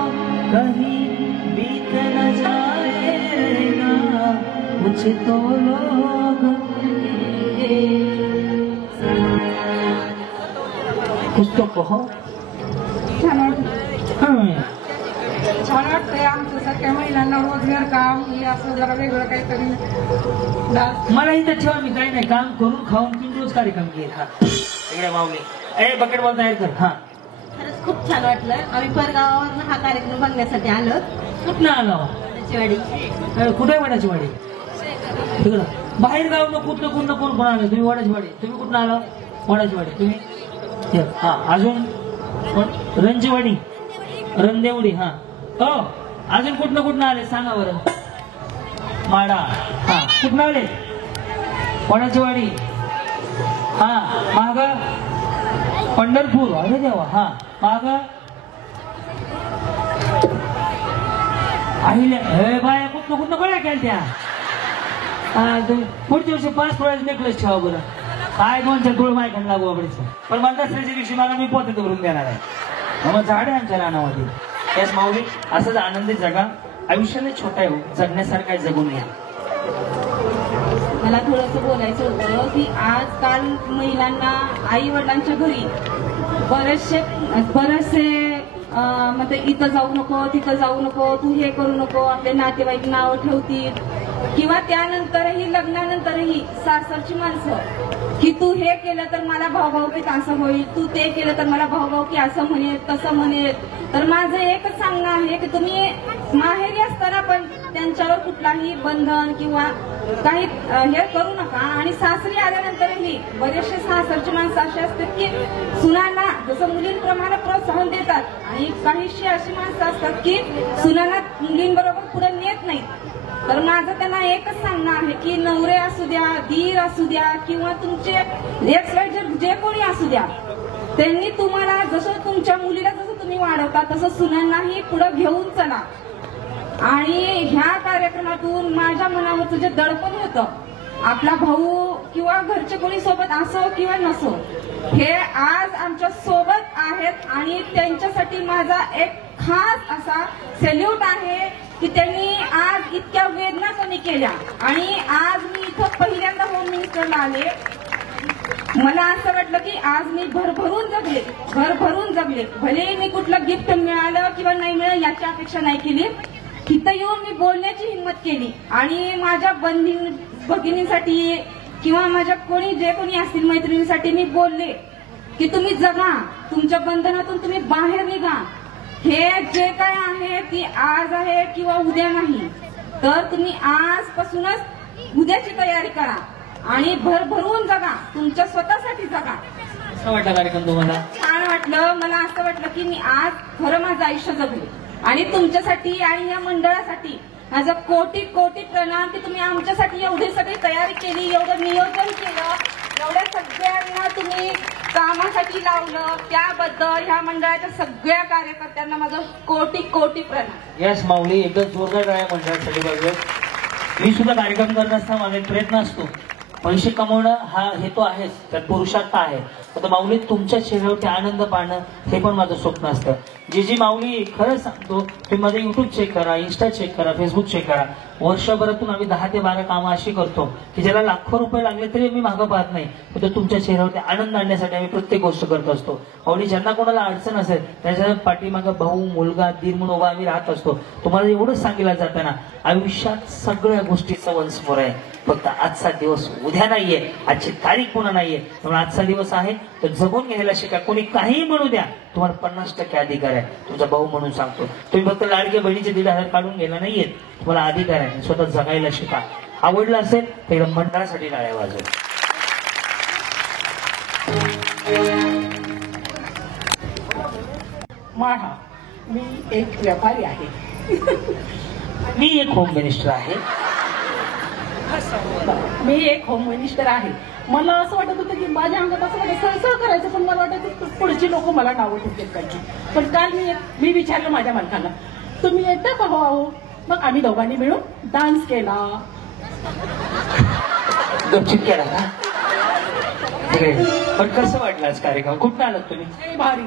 कहीं बीत न जाएगा. कुछ तो लोग कुछ तो कहो. छान वाटतंय आमच्या सारख्या महिलांना रोजगार काम हे असं जरा वेगळं काहीतरी. मला इथं ठेवा, मी काही नाही काम करून खाऊन पिऊन रोज कार्यक्रम घेईल. हा इकडे माऊली ए बकेट बॉल तयार कर. हा खरंच खूप छान वाटलं. आम्ही परगावावरून हा कार्यक्रम बघण्यासाठी आलो. कुठं आलो? वाडी. कुठे वडाची वाडी? तिकडं बाहेर गाव न कुठं कुठं कोण कोण आलं? तुम्ही वडाची वाडी. तुम्ही कुठं आलो? वडाची वाडी. तुम्ही हा अजून रणजीवाडी रणदेवडी. हा हो अजून कुठं आले सांगा बरं. माडा. हा कुठं आले? वडाची वाडी. हा माग पंढरपूर. अरे देवा. हा माग आहिले. हे बाया कुठं गोळ्या केल्या त्या. पुढच्या वर्षी 5 तोळ्याचं नेकलेस ठेवा बरं. काय 2-4 तोळ मायकडे लागू आवडायचं. पण मला दसऱ्याच्या दिवशी मला मी पोते भरून देणार आहे. मग झाड आहे आमच्या रानामध्ये. त्याच माऊली असंच आनंदी जगा. आयुष्याला छोटा आहे, जगण्यासारखा जगून घ्या. मला थोडंसं बोलायचं होतं की आजकाल महिलांना आई वडिलांच्या घरी बरेचसे म्हणजे इथं जाऊ नको तिथं जाऊ नको, तू हे करू नको, आपले नातेवाईक नाव ठेवतील किंवा त्यानंतरही लग्नानंतरही सासरची माणसं की तू हे केलं तर मला भाऊभाऊकीत असं होईल, तू ते केलं तर मला भाऊभाऊकी असं म्हणेल तसं म्हणेल. तर माझं एकच सांगणं आहे की तुम्ही माहेरी असताना पण त्यांच्यावर कुठलाही बंधन किंवा काही हे करू नका. आणि सासरी आल्यानंतरही बरेचसे सासरची माणसं अशी असतात की सुनांना जसं मुलींप्रमाणे प्रोत्साहन देतात आणि काहीशी अशी माणसं असतात की सुनांना मुलींबरोबर पुढे नेत नाहीत. तर माझं त्यांना एकच सांगणं आहे की नवरे असू द्या, दीर असू द्या किंवा तुमचे जे कोणी असू द्या, त्यांनी तुम्हाला जसं तुमच्या मुलीला जसं तुम्ही वाढवता तसं सुनांनाही पुढे घेऊन चला. आणि ह्या कार्यक्रमातून माझ्या मनावरचं जे दडपण होतं, आपला भाऊ किंवा घरचे कोणी सोबत असो किंवा नसो, हे आज आमच्या सोबत आहेत आणि त्यांच्यासाठी माझा एक खास असा सॅल्यूट आहे की त्यांनी आज इतक्या वेदना कमी केल्या. आणि आज मी इथं पहिल्यांदा होम मिनिस्टरला आले मला असं वाटलं की आज मी भरभरून जगले भले मी कुठलं गिफ्ट मिळालं किंवा नाही मिळालं याची अपेक्षा नाही केली. इथं येऊन मी बोलण्याची हिंमत केली आणि माझ्या भगिनींसाठी किंवा माझ्या जे कोणी असतील मैत्रिणींसाठी मी बोलले की तुम्ही जगा, तुमच्या बंधनातून तुम्ही बाहेर निघा. हे जे काय आहे ती आज आहे किंवा उद्या नाही, तर तुम्ही आजपासूनच उद्याची तयारी करा आणि भरभरून जगा, तुमच्या स्वतःसाठी जगा. कसं वाटलं कार्यक्रम तुम्हाला? छान वाटलं. मला असं वाटलं की मी आज खरं माझं आयुष्य जगले आणि तुमच्यासाठी आणि या मंडळासाठी माझं कोटी कोटी प्रणाम की तुम्ही आमच्यासाठी एवढी सगळी तयारी केली, एवढं नियोजन केलं, एवढ्या सगळ्यांना तुम्ही कामासाठी लावलं, त्याबद्दल ह्या मंडळाच्या सगळ्या कार्यकर्त्यांना माझं कोटी कोटी प्रणाम. यस माऊली, एकदम जोरदार आहे मंडळासाठी बघ. मी सुद्धा कार्यक्रम करत असताना माझा एक प्रयत्न असतो, पैसे कमवणं हा हेतू आहेच, त्यात पुरुषार्थ आहे. आता माऊली तुमच्या चेहऱ्यावरती आनंद पाहणं हे पण माझं स्वप्न असतं. जी माऊली खरंच सांगतो, तुम्ही माझं युट्यूब चेक करा, इन्स्टा चेक करा, फेसबुक चेक करा. वर्षभरातून आम्ही 10 ते 12 कामं अशी करतो की ज्याला लाखो रुपये लागले तरी आम्ही मागं पाहत नाही, तर तुमच्या चेहऱ्यावरती आनंद आणण्यासाठी आम्ही प्रत्येक गोष्ट करत असतो. माऊली ज्यांना कोणाला अडचण असेल त्याच्या पाठीमागं भाऊ, मुलगा, दीर म्हणून उभा आम्ही राहत असतो. तुम्हाला एवढंच सांगितलं जातं ना, आयुष्यात सगळ्या गोष्टीचा वंशमोर आहे, फक्त आजचा दिवस उद्या नाहीये, आजची तारीख पुन्हा नाहीये. त्यामुळे आजचा दिवस आहे तर जगून घ्यायला शिका. कोणी काही म्हणू द्या, तुम्हाला 50% अधिकार आहे. तुमचा भाऊ म्हणून सांगतो, तुम्ही फक्त लाडक्या बहिणीचे 1,500 काढून गेला नाहीये, तुम्हाला अधिकार आहे. स्वतः जगायला शिका. आवडलं असेल तर मंडळासाठी टाळ्या वाजवा. माढा, मी एक व्यापारी आहे. मी एक होम मिनिस्टर आहे. मी एक होम मिनिस्टर आहे. मला असं वाटत होतं की माझ्या अंगात असं वाटत सहसह करायचं, पण मला वाटायचं पुढची लोक मला नावं ठेवतील पाहिजे. पण काल मी विचारलं माझ्या मालकाला, तुम्ही येता का हो? मग आम्ही दोघांनी मिळून डान्स केला. गपचित केला का? पण कसं वाटलं आज कार्यक्रम? कुठं आलात तुम्ही? लय भारी.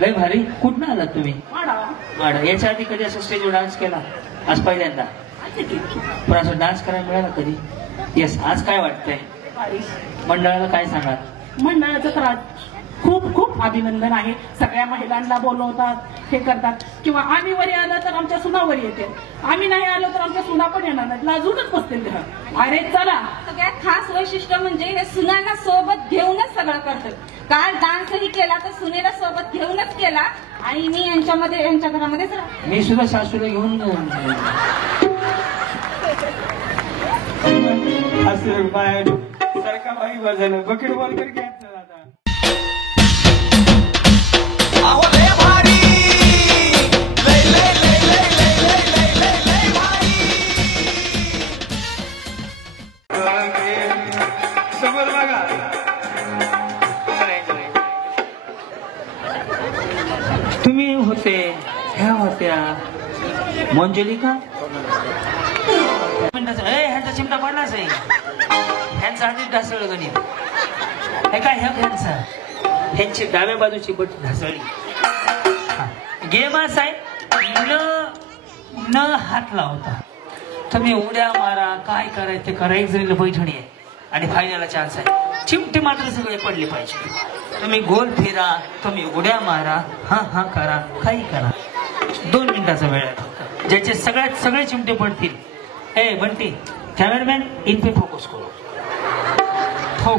लय भारी. कुठं आलात तुम्ही? माढा. याच्या आधी कधी असं स्टेजवर डान्स केला? आज पहिल्यांदा. पण असं डान्स करायला मिळाला कधी? येस. आज काय वाटतंय? मंडळाला काय सांगा? मंडळाचं तर आज खूप खूप अभिनंदन आहे. सगळ्या महिलांना बोलवतात, हे करतात. किंवा आम्ही वरी आलो तर आमच्या सुनावर येते, आम्ही नाही आलो तर आमच्या सुना पण येणार नाहीत, लाजूनच बसतील घरात. अरे चला. सगळ्यात खास वैशिष्ट्य म्हणजे हे सुनांना सोबत घेऊनच सगळं करतात. काल डान्सही केला तर सुनेला सोबत घेऊनच केला आणि मी यांच्या घरामध्येच राहते. मी सुद्धा सासूला घेऊन सारखा बाई वाजायला बकेट बॉल करके अहो लय भारी, लय लय लय लय लय लय लय लय लय भारी. समोर बघा. तुम्ही होते, ह्या होत्या मंजुलिका. ह्यांचा चिमटा पडलाच आहे, ह्यांचा आधी ढासळ गणित हे काय ह्यांचा, ह्यांची डाव्या बाजूची बट ढासळली. गेम असा आहे, न हात लावता तुम्ही उड्या मारा, काय करायचं ते करा. एक जणीला पैठणी आहे आणि फायनलला चान्स आहे. चिमटे मात्र सगळे पडले पाहिजे. तुम्ही गोल फिरा, तुम्ही उड्या मारा, हा करा, काही करा. 2 मिनिटाचा वेळ आहे. ज्याचे सगळे चिमटे पडतील. ए बंटी, कॅमेरामॅन इन पे फोकस करो. हो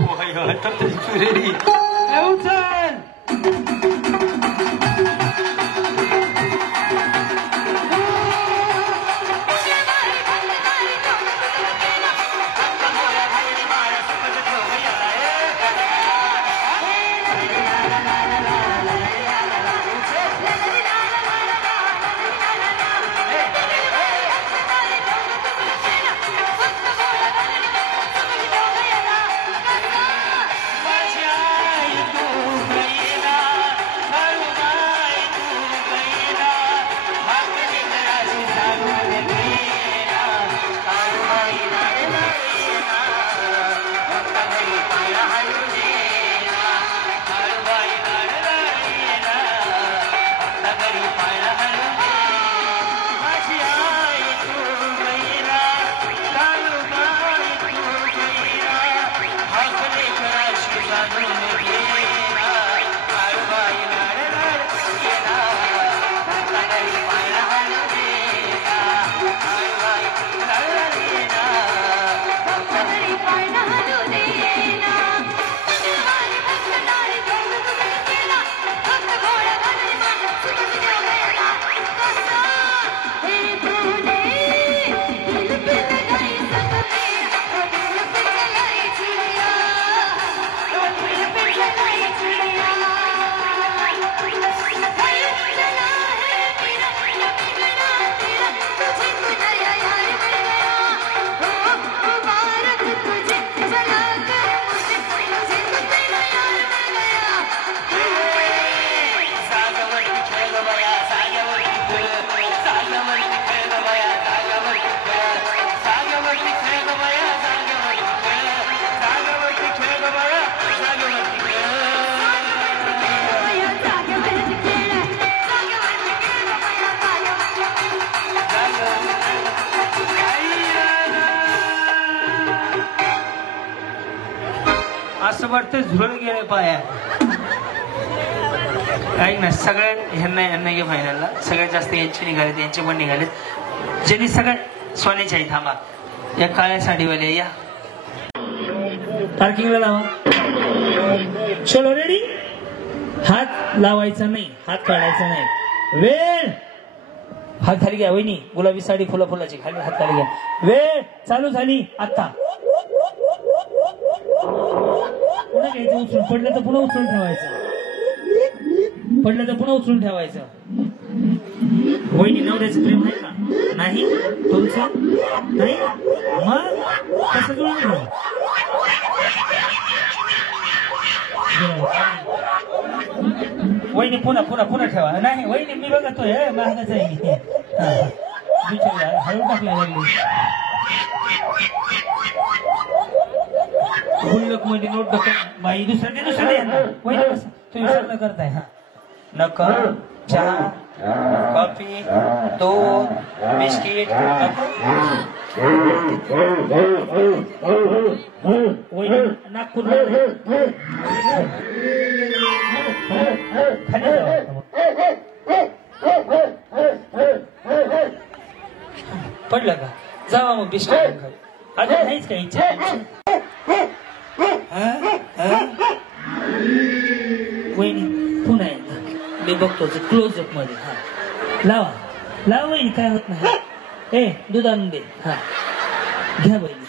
वाटतं झुरळ गेले पाया. ऐक ना, सगळ्यात ह्यांना घे फायनलला. सगळ्यात जास्त यांचे निघालेत, यांचे पण निघालेत. ज्यांनी सगळ्यात सोन्याची आहे, थांबा या काळ्या साडीवाले या पार्किंगला लावा. चलो रेडी. हात लावायचा नाही, हात काढायचा नाही. वेळ. हात खाली घ्या वहिनी. गुलाबी साडी फुला फुलाची खाली हात खाली घ्या. वेळ चालू झाली आता. पुन्हा घ्यायचं उचलून. पडलं तर पुन्हा उचलून ठेवायचं. पडलं तर पुन्हा उचलून ठेवायचं. वहिनी नवऱ्याचं प्रेम आहे का? नाही. तुमचं नाही. मग कसं जुळून घ्या. वहिनी पुन्हा पुन्हा पुन्हा ठेवा. नाही वहिनी मी बघतोय महागाच आहे. हळू टाकल्या लागली. गुल्लक मध्ये नोट बाई दुसरं दे वहिनी. कसं तुम्ही सगळं करताय. हा नका. चहा कॉफी दूध बिस्किट नागपूर पडलं का? जावा मग बिस्किट खाली. अजून नाहीच काही इच्छा. वहिनी पुन्हा एकदा मी बघतो क्लोजअप मध्ये. हा लावा लावा वहिनी, काय होत नाही. ए दूध आणून दे. हा घ्या वहिनी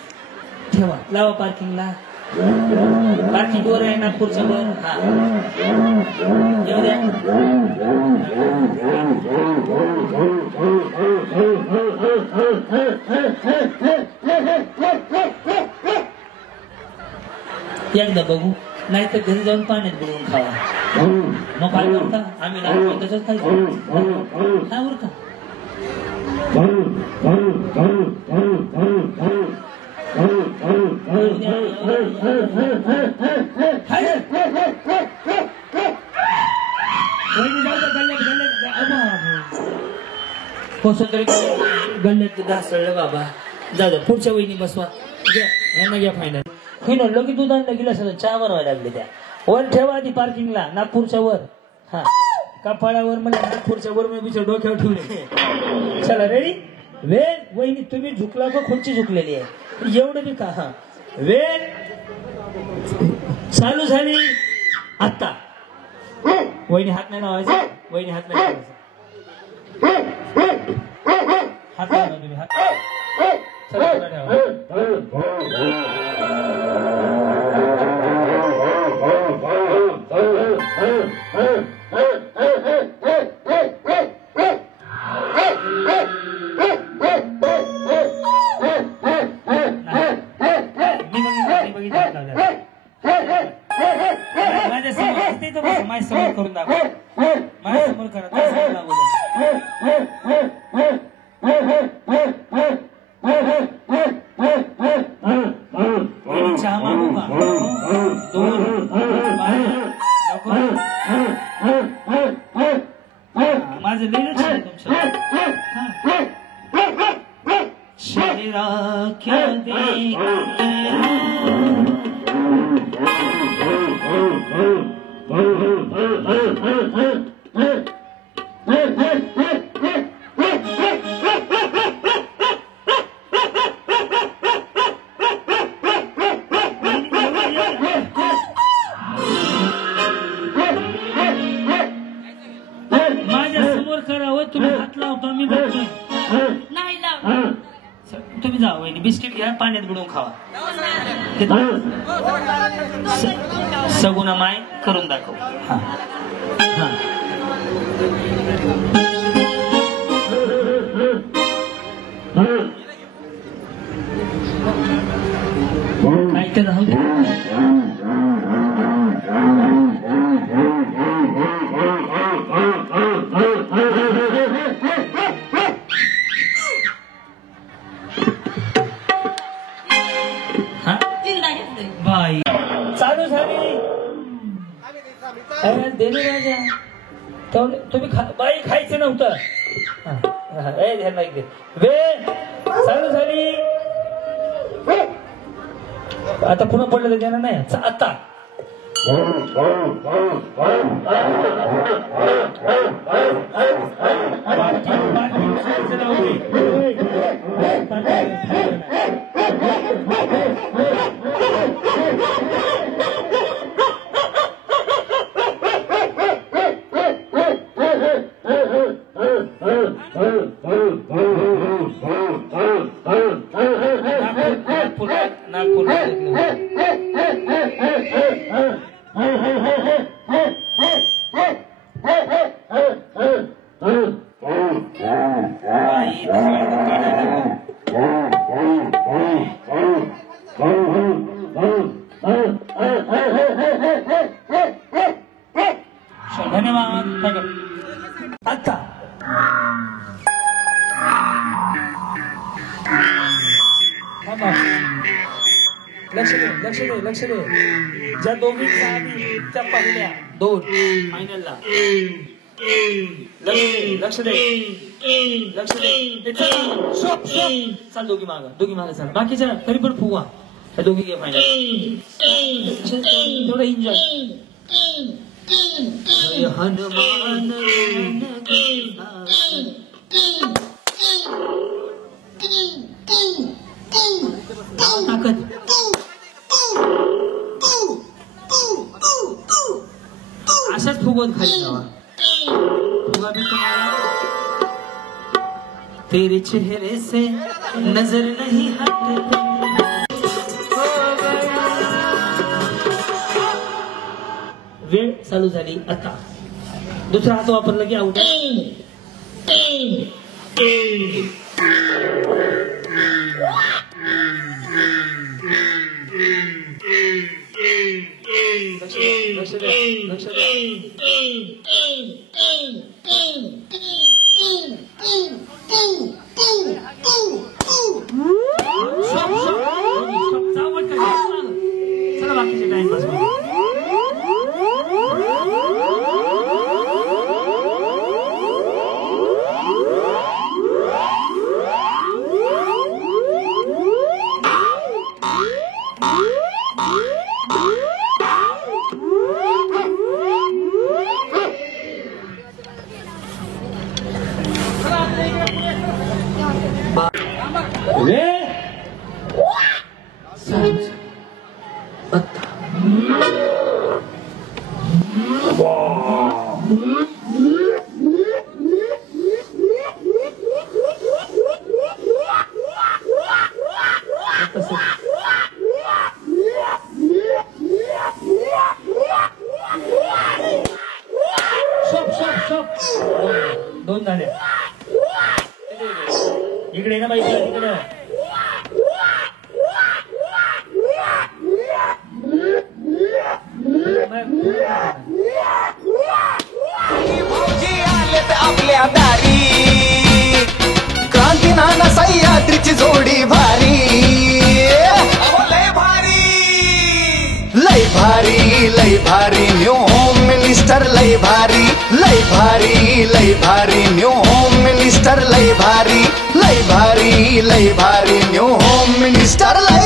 ठेवा. लावा पार्किंगला. पार्किंग वर आहे नागपूरच्या वर. हा येऊ द्या. एकदा बघू, नाही तर घरी जाऊन पाण्यात बुडवून खावा. मग काय करता? आम्ही लागतो तसंच खायचं. हा बर का? कसं तरी गल्ल्यात ढासळलं बाबा. जाऊ पुढच्या वहिनी बसवा. घ्या यांना घ्या फायनल. हिनो लगेच दूध आणलं गेलं सगळं. चहा बनवायला लागले. त्या वर ठेवा आधी पार्किंगला. नागपूरच्या वर. हा कपाळावर म्हणजे नागपूरच्या वर मी बिचार डोक्यावर ठेवले. चला रेडी. वेळ. वहिनी तुम्ही झुकला का? खुर्ची झुकलेली आहे एवढं बी का? हा वेळ चालू झाली आता. वहिनी हात नाही लावायचा. वहिनी हात नाही लावायचा. हात लावा तुम्ही. हात चला ठेवा. माझ्या समोर करून दाखव. माझ्या समोर करा. चहा मागू का? दोन माझं लिहिलं तुमचं. शरीरा क्या देख माझ्या समोर करावं. तुम्ही हात लावता मी बघतोय. नाही लाव. तुम्ही जा वहिनी. बिस्किट घ्या पाण्यात बुडवून खावा. सगुना माय करून दाखव. हा हा काय तर राहू दे. बाई चालू झाली. देणे राजा तुम्ही बाई खायचं नव्हतं. वेळ चालू झाली आता. पुन्हा पडलं तर देणार नाही. आता धन्यवाद. आता लक्ष दे लक्ष दे लक्ष दे. ज्या दोघी त्या पहिल्या दोन फायनलला लक्ष दे लक्ष दे. चाल दोघी माग चाल. बाकीच्या तरी पण फुवा त्या दोघी घे फायनल. थोडं एन्जॉय. हनुमान ताकद. अशाच फुगवत खाली जावा. फुगा भी तुम्हाला. तेरे चेहरे से नजर नहीं हटती. वेळ चालू झाली. आता दुसरा हात वापरला की आउट. लक्ष द्या. चला बाकीचे टाइमपास. दोन झाले. इकडे ना बाई तिकडे. भाऊजी आलेत आपल्या दारी. क्रांतीनाना सह्याद्रीची जोडी भारी. लय भारी लय भारी लय भारी. न्यू होम मिनिस्टर लय भारी. लय भारी लय भारी. न्यू होम मिनिस्टर लय भारी. लय भारी लय भारी. न्यू होम मिनिस्टर लय